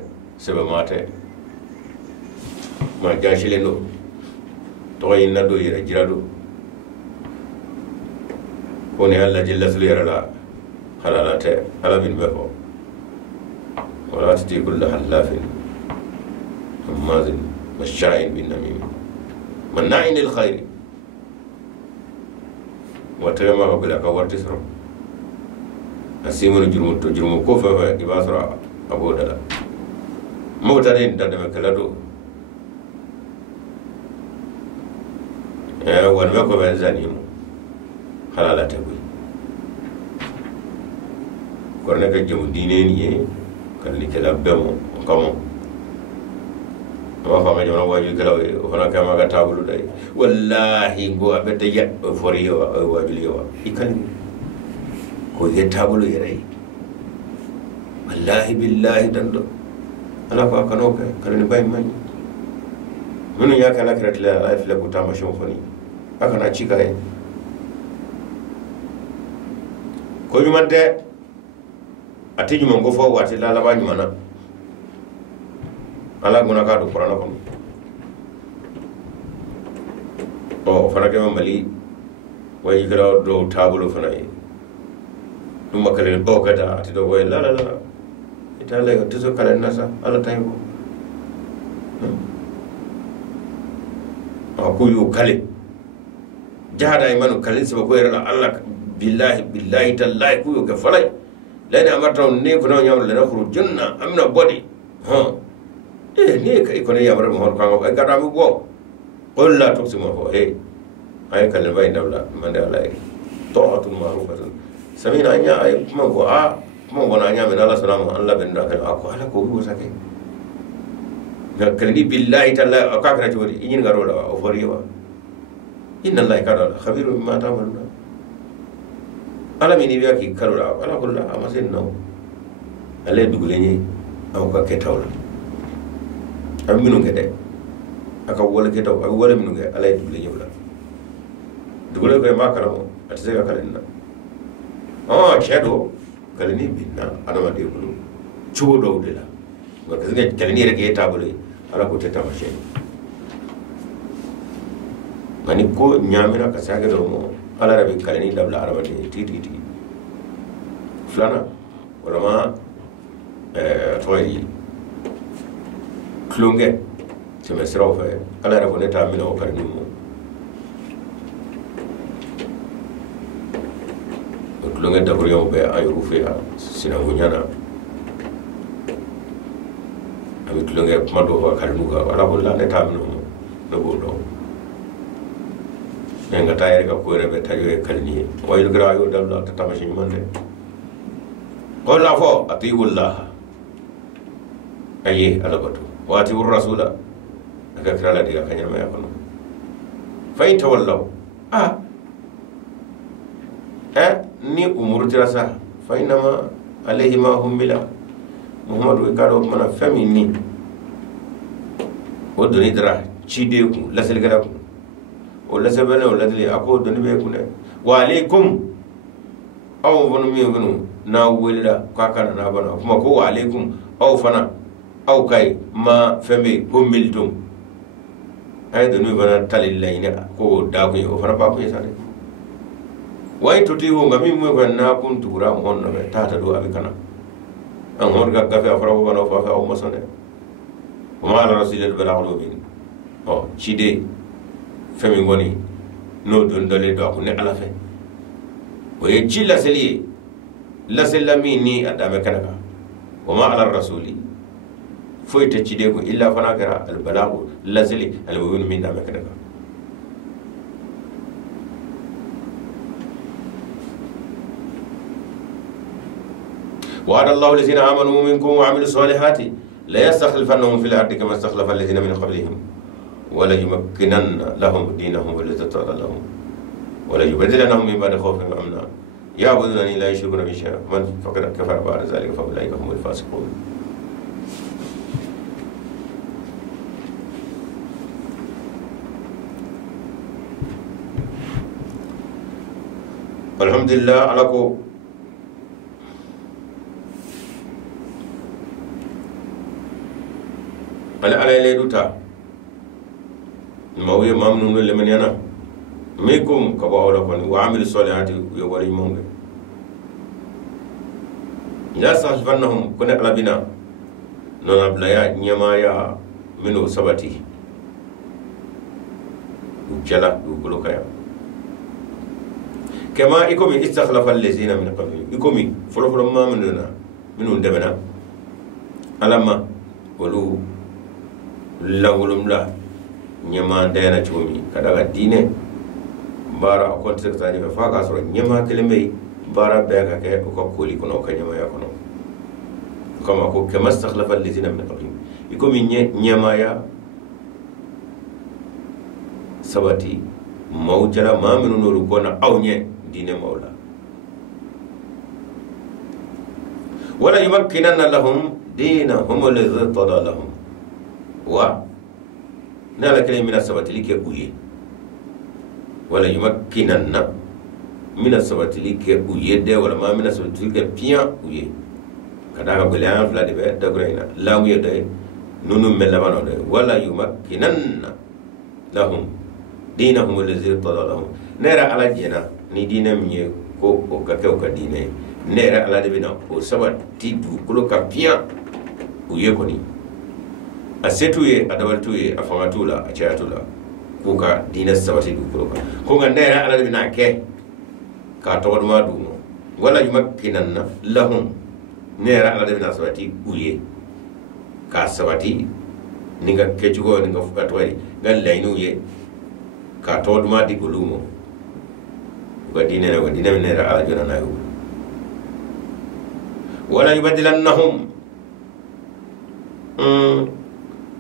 sebe mate ma jashile no to yinna do yira jirado koni alla jalla sulira la halalate ala bin befo wala tati kullu halafin hammazin masha'in bin namim manna'in lil khayr wa tayma bila ka warti soro asimu jurumu ko fa ibasra abodala mawtare nda de kalado wan be ko ben zanimu halala tabu ko ne ka jëm diine ni kan ni kala bemo kamo wa fa ma jono waji kala o fana kama ga tabulu dai wallahi go abete ya foriyo wajiliyo ikan ko je tabulu yere wallahi billahi dando ala ko kano ka kalani bay man munu ya kala kratla life la ko tama shofoni aka na chika e ko yumante ati nyuma ngo fo wati la la ba nyuma ala guna ka do qur'ana ko o fana ke mali way gra do tabulu fana e dum makale bo kada ati do way la la la itala yo tuso kala nasa ala taybo ko yo kale jahada imanu kalin saba ko yara Allah billahi tallahi ko yo ga falay lani amarta ne ko no nyamle na khuru junna amna body ne kai ko ne yamre mo ko ga gada bu bo qul la tuqsimu ho ay kalin bay dawla mande Allah ta'atun ma'rufatun samina anya ay kuma ko kuma wona nya min Allah salamu Allah ben da kala ko ala ko bu sake ga kalni billahi tallahi akakra jodi yin garo la o foriwa inna Allah kana khabiru bima ta'maluna ala mini biya ki kalura ala kullu amasin no ale dugulenye aw ka ketawla am minu ngede aka wala ketaw ak wala minu ngede ala dugulenye wala dugule ko ma kala mo atse ka kalina chedo kalini binna adama de bulu chuo do de la ga kazine kalini reke tabule ala ko teta ma shen mani ko nyamira ka saga do mo ala rabi kalini dabla araba de titi flana wala ma toyi klunge teme srofe ala rabo ne ta mino kalini mo klunge da buriyo be ayru fiha sina hunyana ami klunge mado wa kalinu ga ala bolla ne ta mino no bodo nga tayre ka ko rebe tayo kalni wayl grayo dalla ta tamashi mande qul la fo atiullah ayi ala batu wa atiur rasula aka krala diga kanya ma yakono fa in tawallaw ni umuru tirasa فإنما عليه ما هم بلا محمد وكارو من فميني ودني درا تشيديكم لا سلكراكم ولا سبنا ولا دلي أكو دني بيكم وعليكم أو فنمي فنو ناويلا كاكنا نابنا كما كو عليكم أو فنا أو كاي ما فمي هم بلتم أي دني فنا تالي لين كو داكو وفنا بابو يساري واي تطيعوا غمي مو كنا كنت تورا مهون تاتا دو أبي كنا أمور كافي أفرابو بنا وفافا أو مسنة وما على رسول البلاغ المبين أو شيدي فمي غني نو دون دولي دو أكون على فين ويجي لسلي لسلمي ني أدام كنكا وما على الرسول فويت تشيديكو إلا فناكرا البلاغ لسلي المبين من دام كنكا وعد الله الذين آمنوا منكم وعملوا الصالحات لا يستخلفنهم في الأرض كما استخلف الذين من قبلهم ولا يمكنن لهم دينهم الذي ارتضى لهم ولا يبدلنهم من بعد خوفهم أمنا يعبدونني لا يشركون بي شيئا من فقد كفر بعد ذلك فأولئك هم الفاسقون. الحمد لله على ala ile duta mawye mamnu le menena mikum ka ba wala kon wa amil salihati yo wari monge ya sahfannahum kuna alabina non ablaya nyama ya minu sabati jala du kulukaya kama ikomi istakhlafa allazina min qabli ikomi folo mamnuna minu ndebena alama wolu lawulum la nyama dayana chomi kadaga dine bara ko tekta ni fa ka so nyama kelme bara be ka ke ko koli kono ka nyama ya kono kama ko kama istakhlafa allazina min qablihim ikomi nyama ya sabati mawjala maminu nuru kona awnye dine mawla wala yumakkinanna lahum dinahum alladhi tada lahum wa nala kele mina sabati like uye wala yumakkinanna mina sabati like uye de wala ma mina sabati like pia uye kada ga bela fla de be dagrena la uye de nunu melabano de wala yumakkinanna lahum dinahum allazi tada lahum nera ala jena ni dinam ye ko o ka ka dine nera ala de bina o sabati du kulo ka pia uye koni asetuye adawaltuye afangatula achayatula kuka dina sabati du kuloka ko ngandera ala bina ke ka tawduma du wala yumakkinanna lahum nera ala bina sabati uye ka sabati ninga kejugo ninga fugatwari gal lainu ye ka tawduma di gulumo ga dina nera ala jona nayo wala yubaddilannahum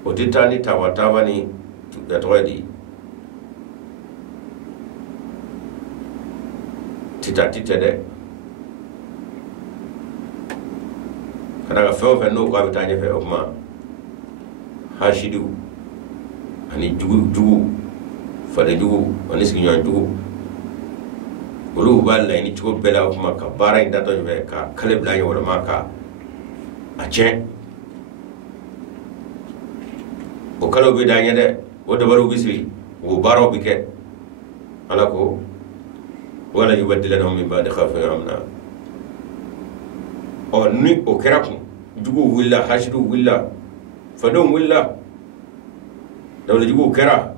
otitani tawatawa ni gatwadi tita de kada ga fe no ko abitanye fe okma hashidu ani jugu fale jugu ani signyo jugu olu balla ni tuko bela okma ka bara inda to be ka kalebla yo wala maka ache o kalo be danya de o dabaru bisi o baro bike alako wala yubaddilana min ba'di khawfin amna o ni o keraku jugu willa hashidu willa fadon willa dawla jugu kera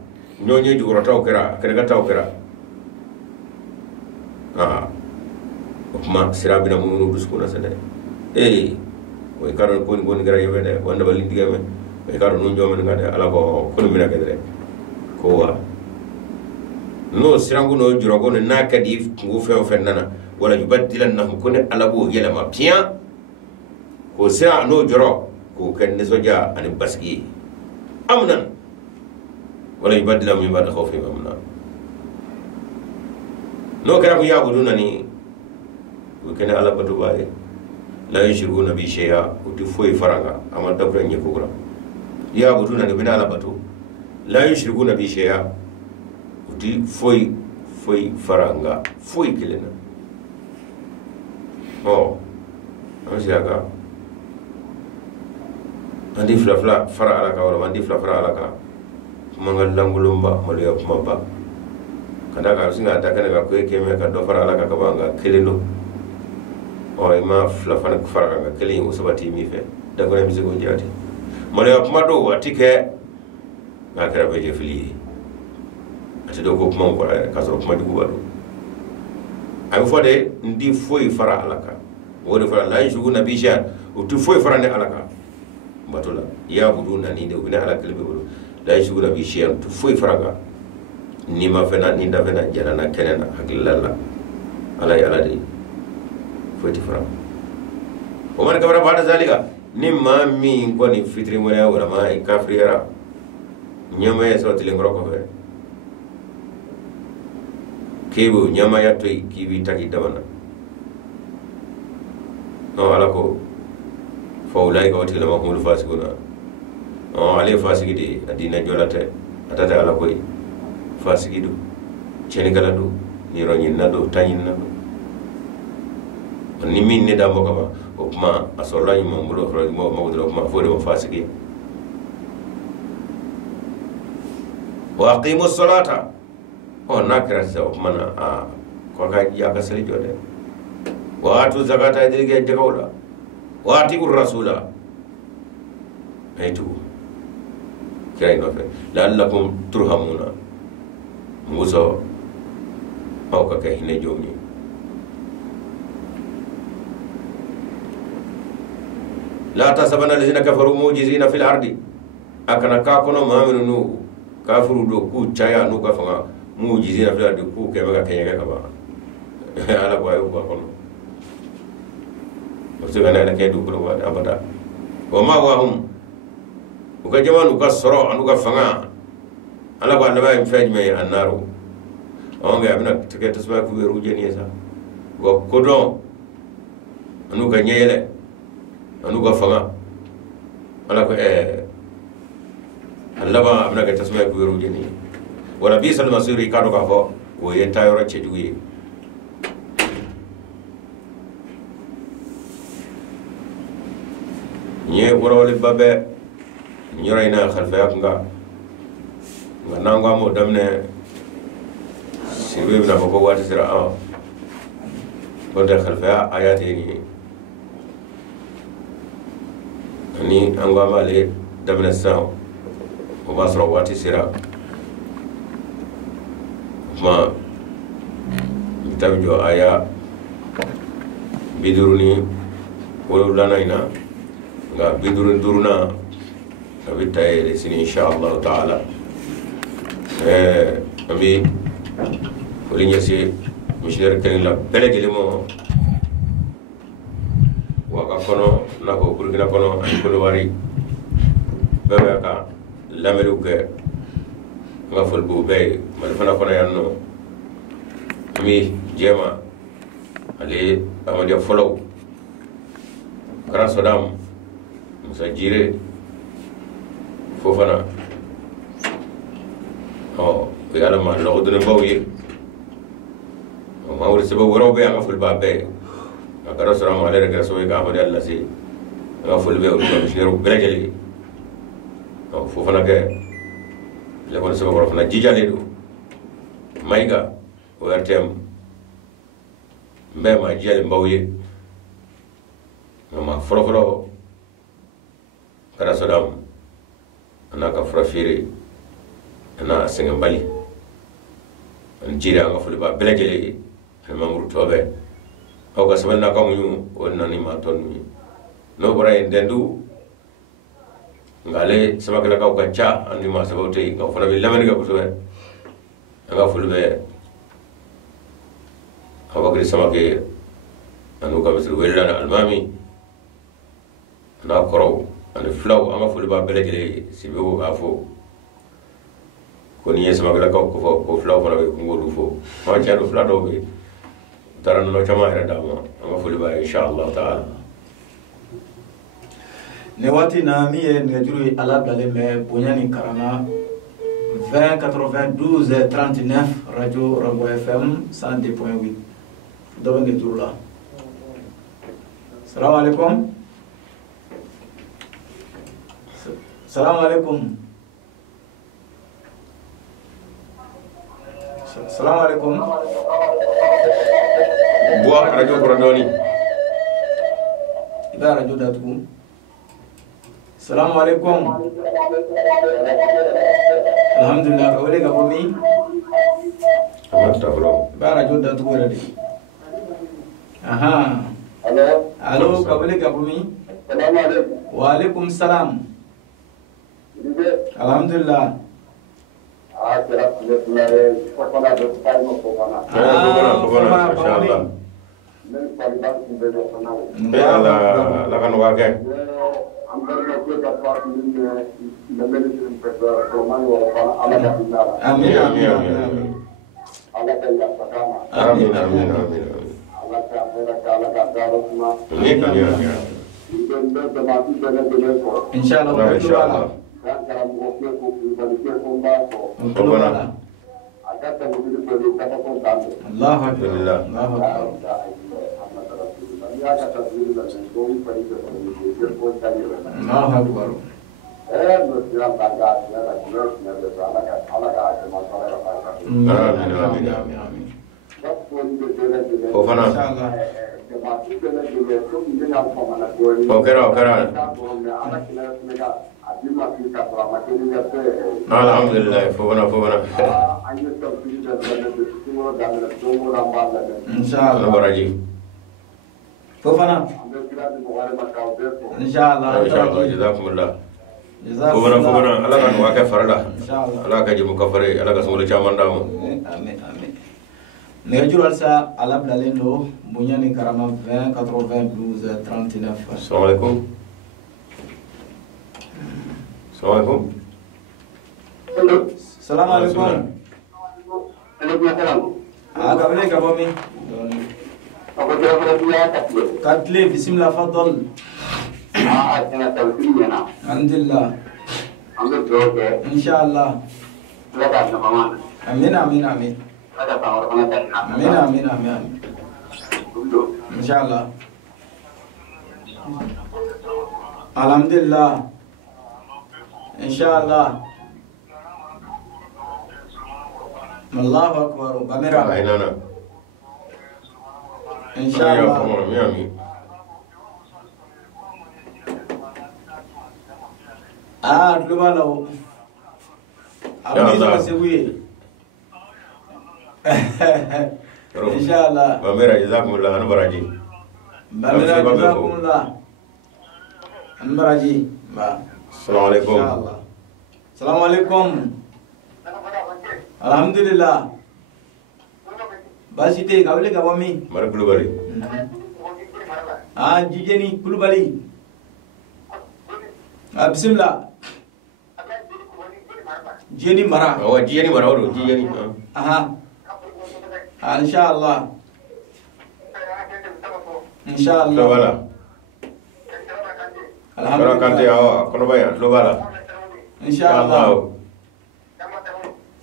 nyonye jugu taw kera kera taw kera kuma sirabina munu duskuna sade o karo ko ngon gara yebede wanda balin digame e karo nun jomen ngade ala ko mina kedre ko wa no sirangu no jurogo no nakadi ngu few fennana wala yubaddilannahum kun ala bo yela ma pia ko sira no juro ko ken ne soja ani baski amnan wala yubaddilahum min ba'di khawfihim amna no kara ko yabuduna ni وكان على بتوباي لا يشركون بي شيئا وتفوي فرنگا اما دبر نيكوغرا يا بدون ان بنا على بتو لا يشركون بي شيئا وتفوي فرنگا فوي كلنا amsiaka andi fla fara alaka wala andi fla fara alaka mangal langulumba maluya kumaba kada ka singa dakane ka ko keme ka do fara alaka ka banga kelendo ima fla fana fara ka kelin usabati mi fe dakone mi sego jati maluya kumado watike na kara beje fili ati do ko kuma ko ka so kuma dugu bado ay fode ndi foy fara alaka wode fara la yugo nabi sha utu foy fara ne alaka batola ya buduna ni de ubina alaka lebe bulu la yugo nabi sha utu foy fara ga ni ma fena ni da fena jana na kenena hakilalla alay aladi foy ti fara o man kabara bada zalika ni ma mi ngoni fitri mo ya wala ma kafriera nyama ya so tilengro ko fe kebo nyama ya toy kiwi taki damana no alako faulai ka wati lama kumul fasikuna ale fasikidi adina jolate atata alako fasikidu cheni kala do ni ronyin na do tanyin na ni min ne damo kama o kuma asolla ni mambulo fro mo mawdro kuma fode mo fasiki wa aqimus salata nakira sa mana ko ka ya ka sari jode wa atu zakata idige jagawla wa ati rasula aitu kay no fe la'allakum turhamuna muso aw ka kay ne jomni la tasabana allazina kafaru mujizina fil ardi akana ka kono maminu nu kafiru do ku chaya nu ka fanga mujizina fil ardi ku ke maka kenya ka ba ala ko ayu ko kono wasugana na ke du ko wa abada wa ma wa hum uka jamanu ka soro anu ka fanga ala ko andaba im fej me annaru onga abna tike tasma ku beru jeni sa wa kodon anu ka nyele anu ka fanga ala ko allaba abna ka tasma ku beru jeni wala bisal masiri ka do ka fo wo yenta yoro chejuye nye worowli babe nyorayna khalfa nga nangwa mo damne sirwe na ko wati sira ko de khalfa ayati ni angwa male damne sa o basro wati sira ma tabjo aya biduruni wala lanaina ga bidurun duruna abitaye sini inshallah taala ami walinya si missionnaire kan la belegele mo waka kono na ko burgina kono ay ko wari bebe ka lameru ke nga fol bu be mal fana kono yanno ami jema ale amadi follow kara sodam musajire fofana yala ma lo dune bawi ma wuri sebe woro be nga ful babe akara salamu alayka rasul ka amadi allah si nga ful be o missionnaire belajeli fofana ke le ko sebe woro fana jijale do maiga o artem mbe ma jijale bawi ma folo kara sodam anaka frafiri ana sengen bali an jira nga fuli ba belajele an mamuru tobe aw ka sabana ka mu wonna ni ma ton mi no bora en dendu ngale sabakala ka ka cha an ni ma sabote nga fona bi lamani ka ko sobe nga fuli be awagri samake anu ka bisu welana almami na koro an flow anga fuli ba belajele sibo afo ko ni yesa magala ko flow fana ko ngolu fo ma charu fla do be taran no chama ira dama ama fuli ba inshallah taala ne wati na mi ye ngejuru ala dale me bonyani karama 20 92 39 radio Rago FM 102.8 do ngejuru la. Assalamualaikum. Assalamualaikum. Assalamualaikum. Buat radio Korodoni. Iba radio datuku. Assalamualaikum. Alhamdulillah. Kawale ka bomi. Amata bro. Iba radio datuku ready. Aha. Halo, kawale ka bomi. Assalamualaikum. Waalaikumsalam. Alhamdulillah. Insyaallah. Allah Alhamdulillah. Alhamdulillah, fofana. Insyaallah. Baraji. Fofana. Insyaallah. Jazakumullah. Fofana. Allah kan wake farala. Insyaallah. Allah ka jimu kafare, Allah ka sumul chamandamu. Amin. Nerjur alsa ala blalendo bunyani karama 20 92 39. Assalamualaikum. Assalamualaikum. Kabale ka bomi. Katli bismillah fadal. Alhamdulillah. Insyaallah. Amin. Amin. Insyaallah. Alhamdulillah. Insyaallah. Allahu akbar. Bamira. Ainana. Insyaallah. Amin. Dulu balau. Amin sebuye. Insyaallah. Bamira jazakumullah anu baraji. Bamira jazakumullah. Anu baraji. Ba. Assalamualaikum. Insyaallah. Assalamualaikum. Alhamdulillah. Basite kawle kabami. Mara kulubali. Jijeni kulubali. Bismillah. Jeni mara. Oh, jiyani mara odo, jiyani. Aha. Insyaallah. Insyaallah. Lobala. Alhamdulillah. Kante awa, kono baya, lobala. Insyaallah.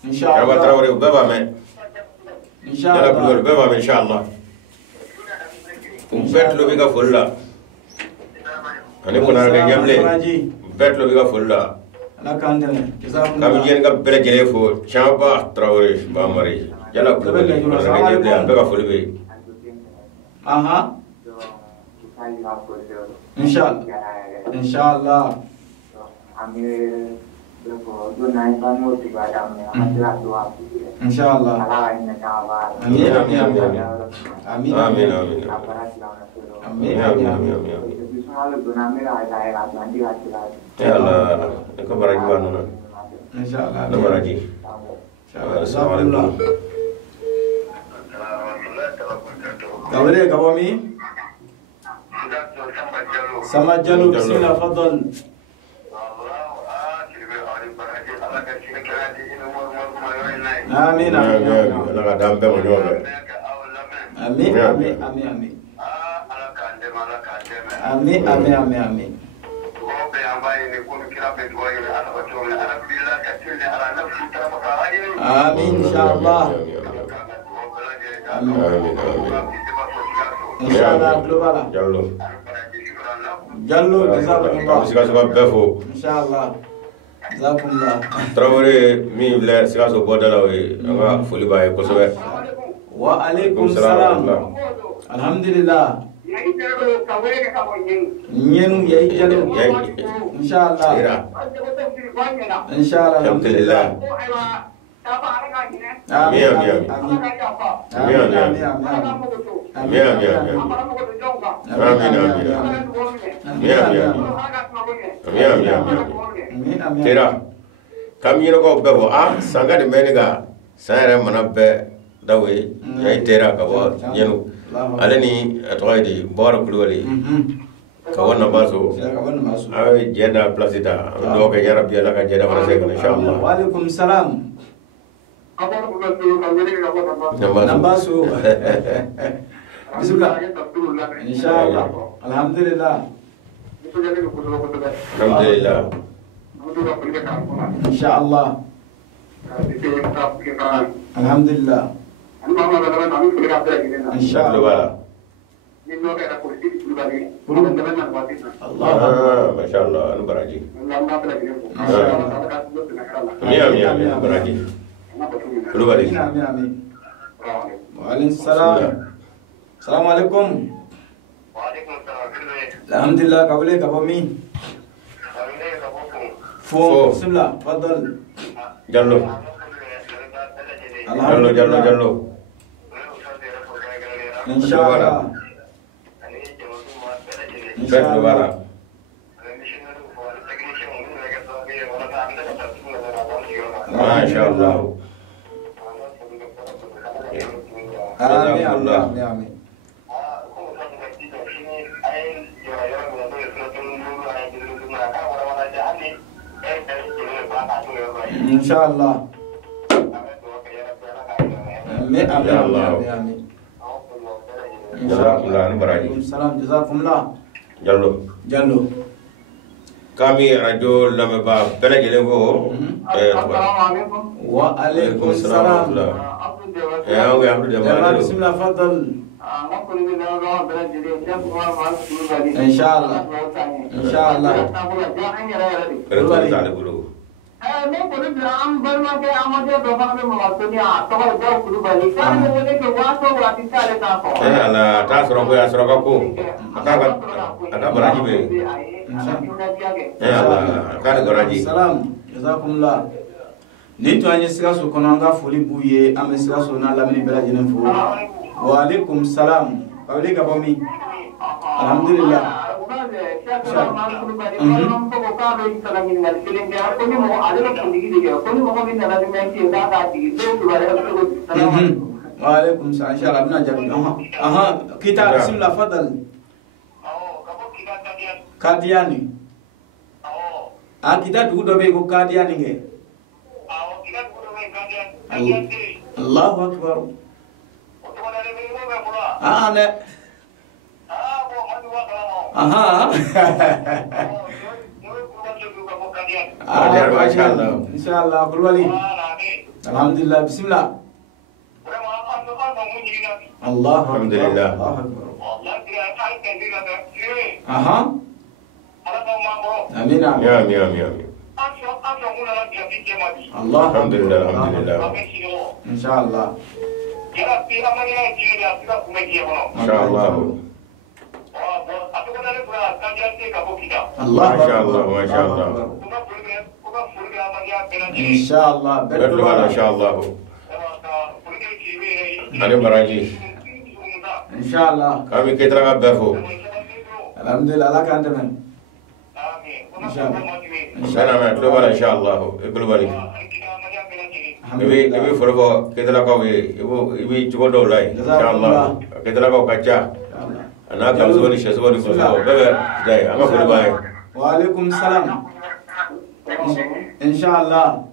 Insyaallah. Insyaallah. Traore baba me. Jala kulubali Insyaallah. baba me inshallah. Bet lo biga fulla. Ani kona ga nyamle. Bet lo biga fulla. Ala kandene. Kam jen ga bele jere fo chamba traore ba mari. Jala kulubali kona ga nyamle bega fulbe. Aha. Insyaallah. Insyaallah. Insyaallah. Amin. Ya Allah, ko baraji wanu. Insyaallah. No baraji. Assalamualaikum. Kawale kabami. Sama Jalu bismillah fadal. Amin. Allah ka dambe mo nyobe. Amin, amin, amin, amin. Amin, amin, amin, amin. Amin, insyaallah. Amin. Insyaallah global. Jallo jazakumullah. Sikaso befo. Insyaallah. Jazakumullah. Traore mi le sikaso bodala we nga foli baye ko sobe. Wa alaikum salam. Alhamdulillah. Nyenu yayi jalo. Insyaallah. Insyaallah. Alhamdulillah. Amin, amin, amin. Amin, amin, amin. Amin, amin, amin. Amin, amin, amin. Tera kami yino ko bebo sanga de meniga sayre mana be dawe yayi tera ka bo yenu alani atoydi bora kulwali ka wonna baso ay jeda placida do ke ya rabbi ala ka jeda wala se inshallah. Wa alaikum salam. Nambasu. Bismillah. Insyaallah. Alhamdulillah. Alhamdulillah. Insyaallah. Alhamdulillah. Insyaallah. Allah. Masyaallah anu baraji. Amin, amin, baraji. Amin, amin, amin. Waalaikumsalam. Assalamualaikum. Alhamdulillah kabule kabomi. Fo bismillah fadal. Jallo. Jallo. Insyaallah. Insyaallah. Masyaallah. Amin, amin, amin. Insyaallah. Amin, amin, amin. Jazakumullah anu baraji. Salam jazakumullah. Jallo. Kami radio lameba bela jele ko Wa alaikum salam. Ya we amdu jamaah. Bismillah fadal. Insyaallah. Insyaallah. Betul tak dulu. Ala ta soro ko ya soro ko aka baraji be. Ala ka baraji. Salam jazakumullah. Ni to anye sikaso kono anga foli buye ame sikaso na lamini bela jenen fo. Wa alaikum salam. Kawli ka bomi. Alhamdulillah. Waalaikum salam. Insyaallah bina jadi. Aha, kita bismillah fadal. Kadiani. Kita dulu dobe ko Kadiani nge. Allahu akbar. Ne. Aha. Masyaallah. Insyaallah kulwali. Alhamdulillah bismillah. Allah. Alhamdulillah. Aha. Amin. Ya, ya. Allah. Alhamdulillah. Insyaallah. Insyaallah. Allah. Masyaallah. Insyaallah. Betul insyaallah. Ani baraji. Insyaallah. Kami kita ka befo. Alhamdulillah la kan temen. Insyaallah. Insyaallah. Globally. Ibi forgo kita la ka we ibi chugo do lai. Insyaallah. Kita la ka kacha. Ana ka zoni shazoni ko bebe dai anga fulu bai. Wa alaikum salam. Insyaallah.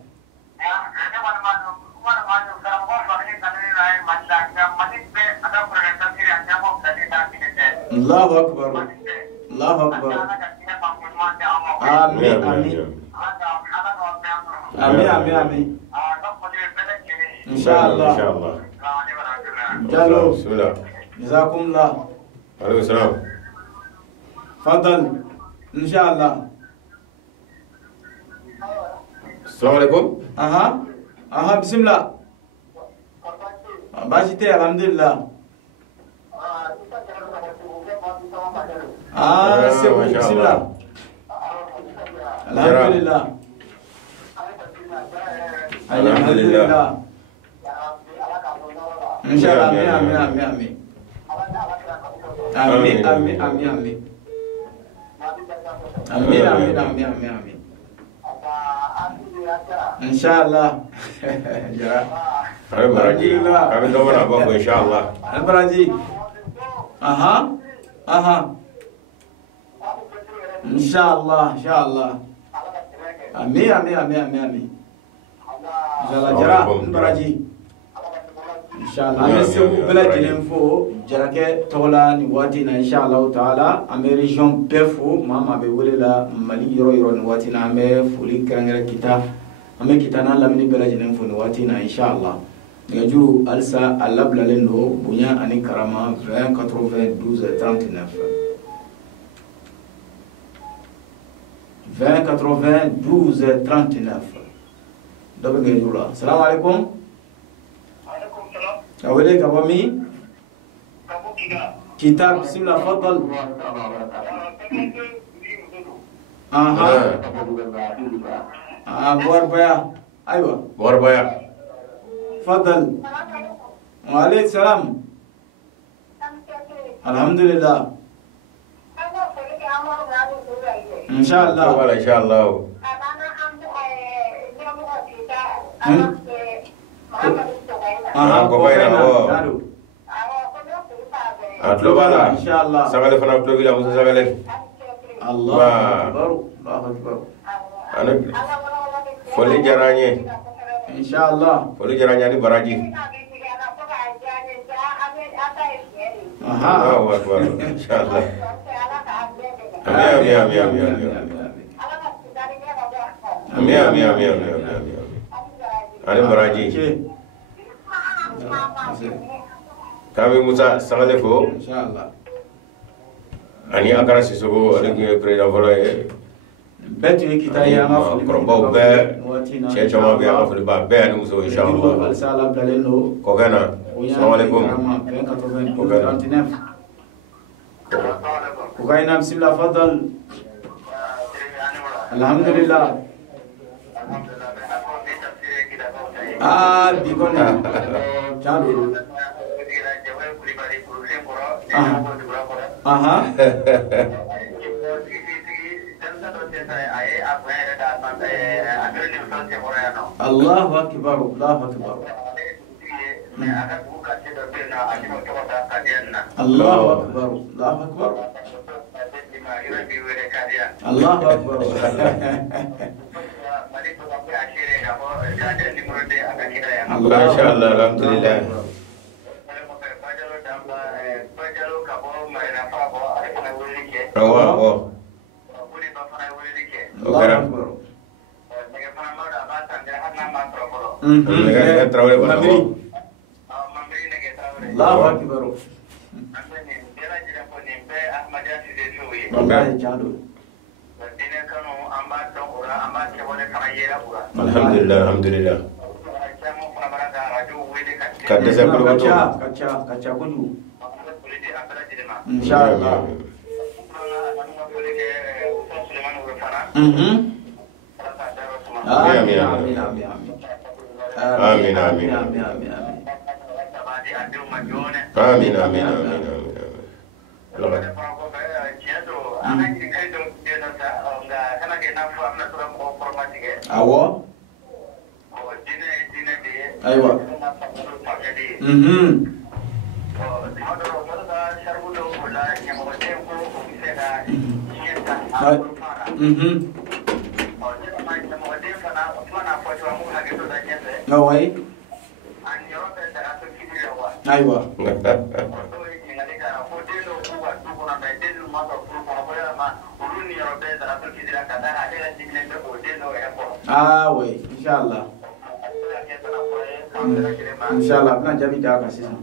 Allahu akbar. Allahu akbar. Amin amin. Amin amin amin. Inshallah. Inshallah. Jalo. Bismillah. Jazakumullah. Alaikum salam. Fadal. Inshallah. Assalamualaikum. Aha, bismillah. Bajite alhamdulillah. Sebu bismillah. Alhamdulillah. Alhamdulillah. Inshallah. Amin amin. Amin amin amin amin. Amin. Inshallah. Ya. Kami tahu apa inshallah. Al-Baraji. Aha. Inshallah. Amin. Inshallah jara Al-Baraji. Inshallah. Ame sebu bela jilenfo jarake tola ni wati na inshallah taala ame region pefu mama be welela mali yoro ni wati na ame fuli krangere kita ame kita na lamini bela jilenfo ni wati na inshallah. Ngaju alsa alabla lendo bunya ani karama 20 80 12 39 20 80 12 39 dobe ngaju la. Assalamu alaikum. Alaikum salam. Awele kabami kitab bismillah fadal. Buar baya. Aywa. Buar baya. Fadal. Waalaikum salam. Alhamdulillah. Inshallah. Inshallah. Atlobala. Inshallah. Sagale fana atlobila musa sagale. Allah akbar. Foli jaranye. Inshallah. Foli jaranye ni baraji. Aha. Allahu akbar. Inshallah. Amin. Ani baraji. Kami Musa sagale fo. Inshallah. Ani akara sisogo ani président volaye. Betu kita ya ma korombaw bɛɛ cɛ caman bɛ yan foli ba bɛɛ ani muso inshallah alsala blaleno ko kana assalamu alaikum ko kayna bismillah fadal. Alhamdulillah. Bikona chalo. Aha. Allahu akbar. Allahu akbar. Inshallah alhamdulillah. Allahu akbar. Alhamdulillah. Kada saya perlu kaca kudu. Inshallah. Amin. Awo. Aywa. Awai. Aywa. Ah oui, Inch'Allah. Inch'Allah, bina jabi da ka sisan.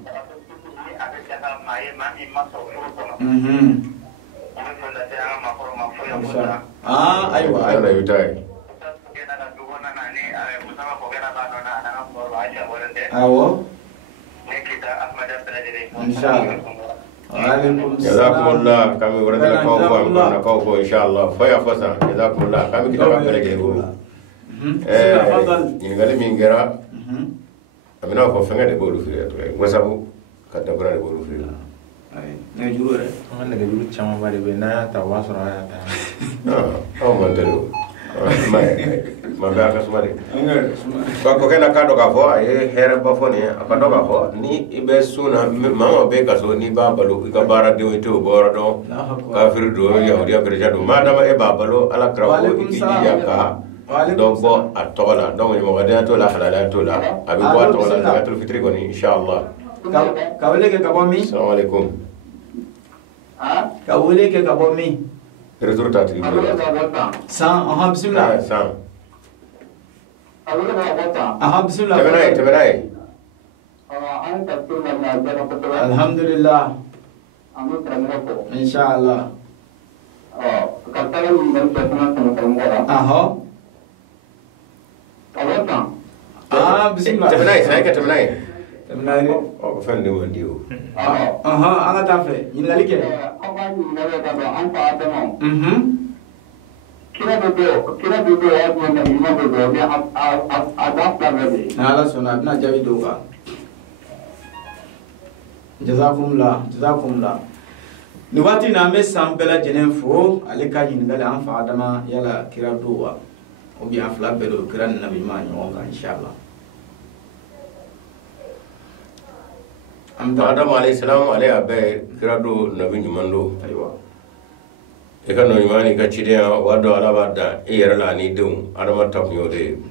Ah, aywa, aywa yutai. Awo. Inch'Allah. Jazakumullah kami warada kau ko amna kau ko inshallah faya fasa jazakumullah kami kita ka belege go ni ngali mingera amina ko fenga de bolu fi to wasabu kata bra de bolu fi ay ne juru re man daga juru chama bari be na ta wasra ya ta oh man telo ma ba ka sumare ko kena ka do ka fo ay here ba fo ni ka do ka fo ni ibe suna mama be ka so ni ba balo ka bara de to boro do kafir do yahudi abirja do madama e ba balo ala krawo ki ya ka do bo atola do ni mo gade to la halala to la abi bo atola zakatul fitri ko ni inshallah ka wele ke ka bo mi assalamu alaikum ka wele ke ka bo mi retour ta tri san bismillah san bismillah temenai alhamdulillah insyaallah bismillah temenai temenai oh fan de wondio anga tafe nyingali ke kira do ya ko na ina do ya adap tarbe ala sona na jawi do ka jazakumullah ni wati na me sambela jenen fo ale ka nyingali an fa adama yala kira do wa o bi afla belo kira nabi ma nyo ka inshallah Adam alayhi salam alayhi abe kira do nabi nyumando aywa e ka no imani ka chide wa do ala bada e yara la ni dum adama tap nyode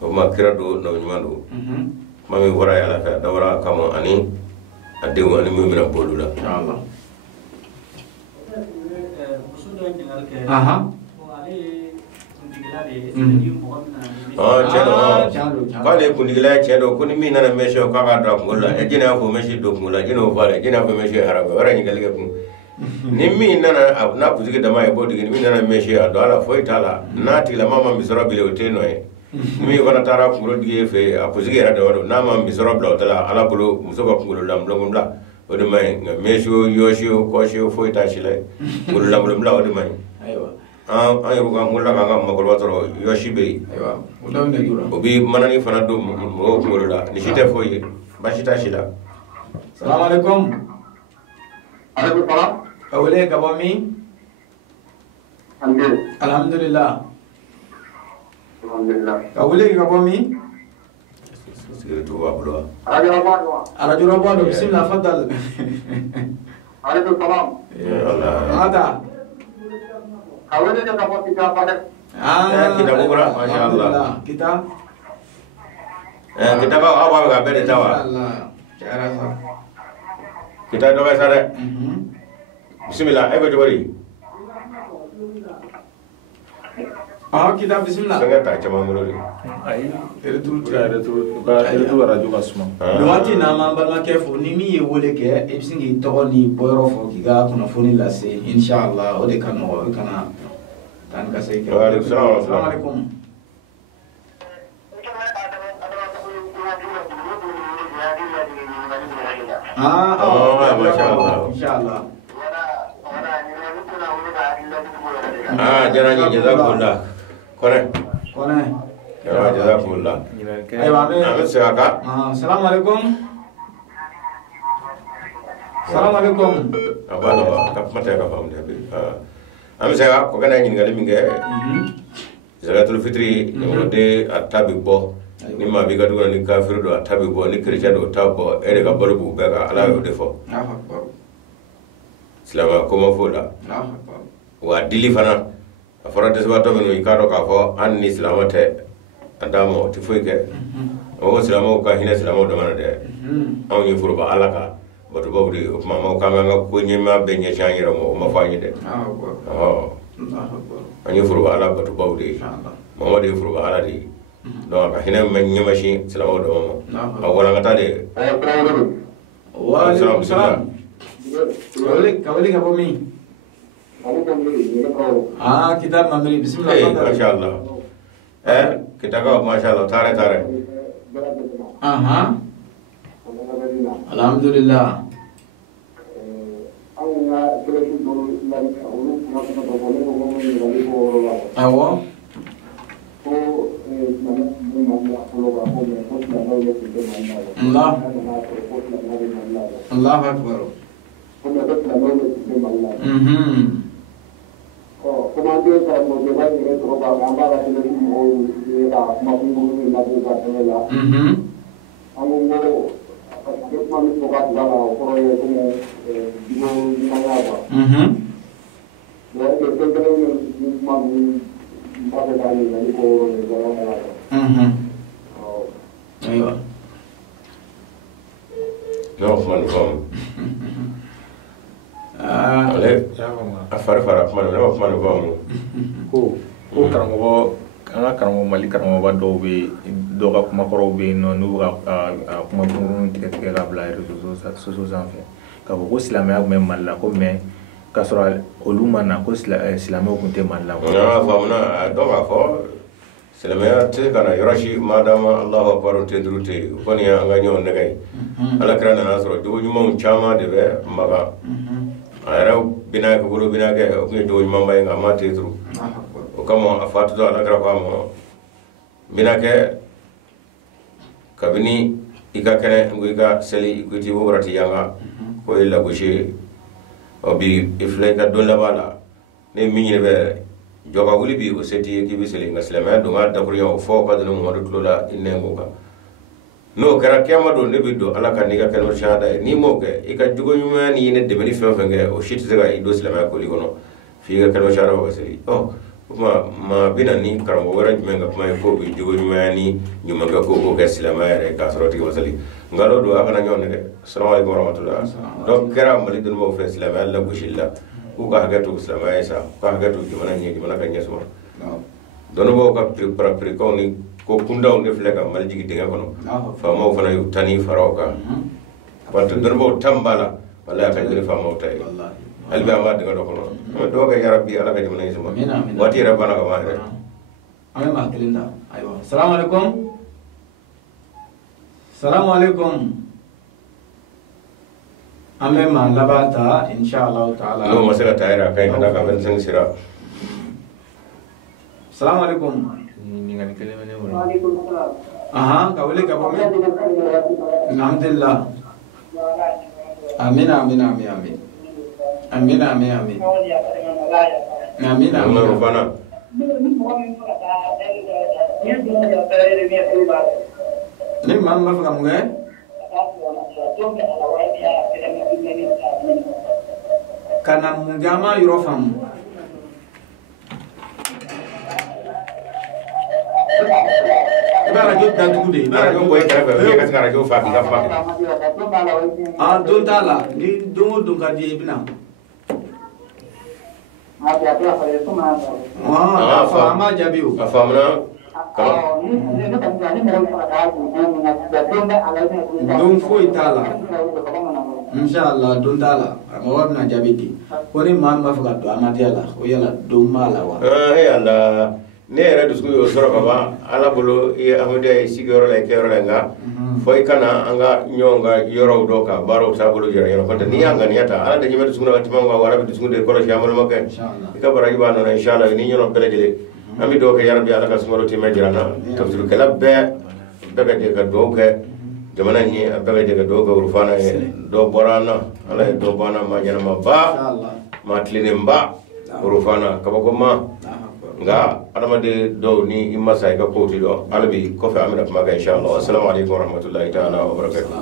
o ma kira do nabi nyumando mami wara yala ka dawara kama ani adewu ani mu mina bolula inshallah kale kundigila chedo kuni mi nana mesho kaka dra ngola e jina ko meshi do ngola jino vale jina ko meshi harabe wara ni galige kun ni mi nana na buzige dama e bodi ni mi nana meshi ado ala foi tala na tila mama misoro bile oteno e mi wana tara kuro dige fe apuzige ra do na mama misoro bla tala ala bulu musoba kulo lam longumla odo mai mesho yoshio koshio foi ta chile kulo lam longumla odo mai aywa an yɛrɛ ka murula ka makɔrɔba sɔrɔ yɔsi bɛ yen o bi manani fana don mɔgɔw kunkolo la ni si tɛ foyi ye basi t'a si la. salamu alaikum. ka wele ka bɔ min. alhamdulillah. ka wele ka bɔ min. sigiretu b'a bolo wa. arajo la bɔ a don bisimila fadal. ata. Awalnya kita dapat kita pada kita buka masya Allah kita kau apa nggak beda tawa kita doa sana bismillah ayo coba di kita bismillah sangat tak cuma mulu ni itu radio kasuma Luwati na mambala kefo ni mi ye wole ke ebsingi to ni boyro fo kiga kuna foni lase inshallah o de kanu o kana tan ka sey ke wa alaikum salam assalamu alaikum masya Allah inshallah jangan jazakumullah kone jazakumullah aywa amin saka assalamu alaikum apa kap mata ka fam de amin saka ko kana ngi ngali minge zakatul fitri de atabi bo ni ma bi gadu ni kafir do atabi bo ni christian do tabo ere ka bolbu be ka ala yo defo silama ko mo fola wa dili fana afara de sabato men ikaro ka fo an ni silama te adamo ti foike o silama ka hina silama do mana de on yi furba ala ka boto bawdi ma ka nga ko nyima be nya chanyira mo ma fañi de an ye furuba ala batu baw de mamadu ye furuba ala de donc ka hinɛ mɛ ɲɛmasi silamɛw dama ma a walankata de waalaikum salam kawali ka bɔ min kita mamiri bismillah masha Allah kita ka masha Allah tare alhamdulillah awo Allah akbar Ayo. No, man, come. Fara kuma na kuma na ba mu ko karamɔgɔ an ka karamɔgɔ Mali karamɔgɔba dɔw bɛ dɔw ka kumakɔrɔw bɛ yen nɔ n'u bɛ ka kuma kunkurun tigɛ ka bila réseaux sanfɛ k'a fɔ ko silamɛya tun bɛ Mali la ko mais k'a sɔrɔ olu ma na ko silamɛw tun tɛ Mali la. n'a faamuna dɔw b'a fɔ silamɛya tɛ ka na yɔrɔ si madama Allahu akbar tɛ duuru tɛ o kɔni an ka ɲɔgɔn nɛgɛ ye Alakira nana sɔrɔ jogo ɲumanw caman de bɛ Maka a yɛrɛ binakɛ bolo binakɛ o tun ye jogo ɲumanba ye nka a ma tɛ turu o kama a fatutɔ Alakira ko a ma binakɛ kabini i ka kɛnɛ ko i ka seli ko i t'i bɔ warati yanga ko i lagosi ye ɔ bi i filɛ i ka don laban la ne min ɲini bɛ jɔ ka wuli bi o se t'i ye k'i bɛ seli nka silamɛya don ka dakuruya o fɔ ka dɔn Muhamadu tulo la i nɛn ko kan n'o kɛra kiyama don ne bɛ don Ala ka n'i ka kɛnɛ sahada ye n'i m'o kɛ i ka jogo ɲuman ni ne dɛmɛ ni fɛn fɛn kɛ o si tɛ se ka i don silamɛya koli kɔnɔ f'i ka kɛnɛ sahada ka seli ɔ o tuma maa bɛ na ni karamɔgɔ wɛrɛ jumɛn ka kuma ye k'o bɛ jogo ɲuman ni ɲuman kɛ k'o kɛ silamɛya yɛrɛ k'a sɔrɔ tigi ma seli nka n'o don a kana ɲɔgɔn nɛgɛ salamaleykum warahmatulah dɔ kɛra Mali dɔnnibaw fɛ silamɛya lagosili la k'u ka hakɛ to silamɛya ye sa k'u ka hakɛ to jamana ɲɛ jamana ka ɲɛ suma dɔnnibaw ka perekaw ni ko kundaw ne filɛ ka Mali jigi dingɛ kɔnɔ faamaw fana y'u ta ni faraw kan parce que dɔnnibaw tan b'a la walahi a ka joli faamaw ta ye hali bi an b'a dingɛ dɔ kɔnɔ an bɛ dugawu kɛ yarabi Ala ka jamana in suma waati yɛrɛ banna ka ban yɛrɛ an bɛ maa kelen ta ayiwa salamaleykum salamaleykum an bɛ maa laban ta inshallah taala n'o ma se ka taa yɛrɛ a ka ɲi ka da ka 25 sira salamaleykum ɲininkali kelen bɛ ne bolo. ka wele ka bɔ min alhamdulillah amin amin amin amin amin amin amin amin amin Rufana ni maa min b'a fɛ ka mun kɛ ka na mun kɛ an m'a yɔrɔ faamu i b'a radio datugu de radio bɔ i kɛrɛfɛ i ka se ka radio fa k'i ka kuma kɛ don t'a la ni don o don ka di i bɛna an b'a jaabi o a faamuna don foyi t'a la inshallah don t'a la mɔgɔ bɛna jaabi di ko ni maa min b'a fɛ ka don Ahmadiyya la o yala don b'a la wa Allah ne yɛrɛ dusukun y'o sɔrɔ ka ban Ala bolo i ye Ahmadiyya ye sigiyɔrɔ la i kɛyɔrɔ la nka fo i kana an ka ɲɔgɔn ka yɔrɔw dɔn ka baaraw taabolo jira ɲɔgɔn kɔntɛ n'i y'a ŋaniya ta Ala de ɲɛ bɛ dusukun na ka tɛmɛ an kan Ala bɛ dusukun de kɔrɔsi an balimakɛ i ka baraji b'a nɔ inshallah ni ɲɔgɔn bɛɛ lajɛlen an bɛ dugawu kɛ yarabi Ala ka sunkalo tɛmɛ jira n na tafsirukɛla bɛɛ ka jɛ ka dugawu kɛ jamana in ye a bɛɛ ka jɛ ka dugawu kɛ Rufana ye dɔ bɔra an na Ala ye dɔ bɔ an na maa ɲɛnamaba maa tilennenba Rufana kabakoma nga adamaden dɔw ni i masa i ka kow ti dɔn hali bi kɔfɛ an bɛna kuma kɛ inshallah assalamu alaikum warahmatullahi ta'ala wa barakatuh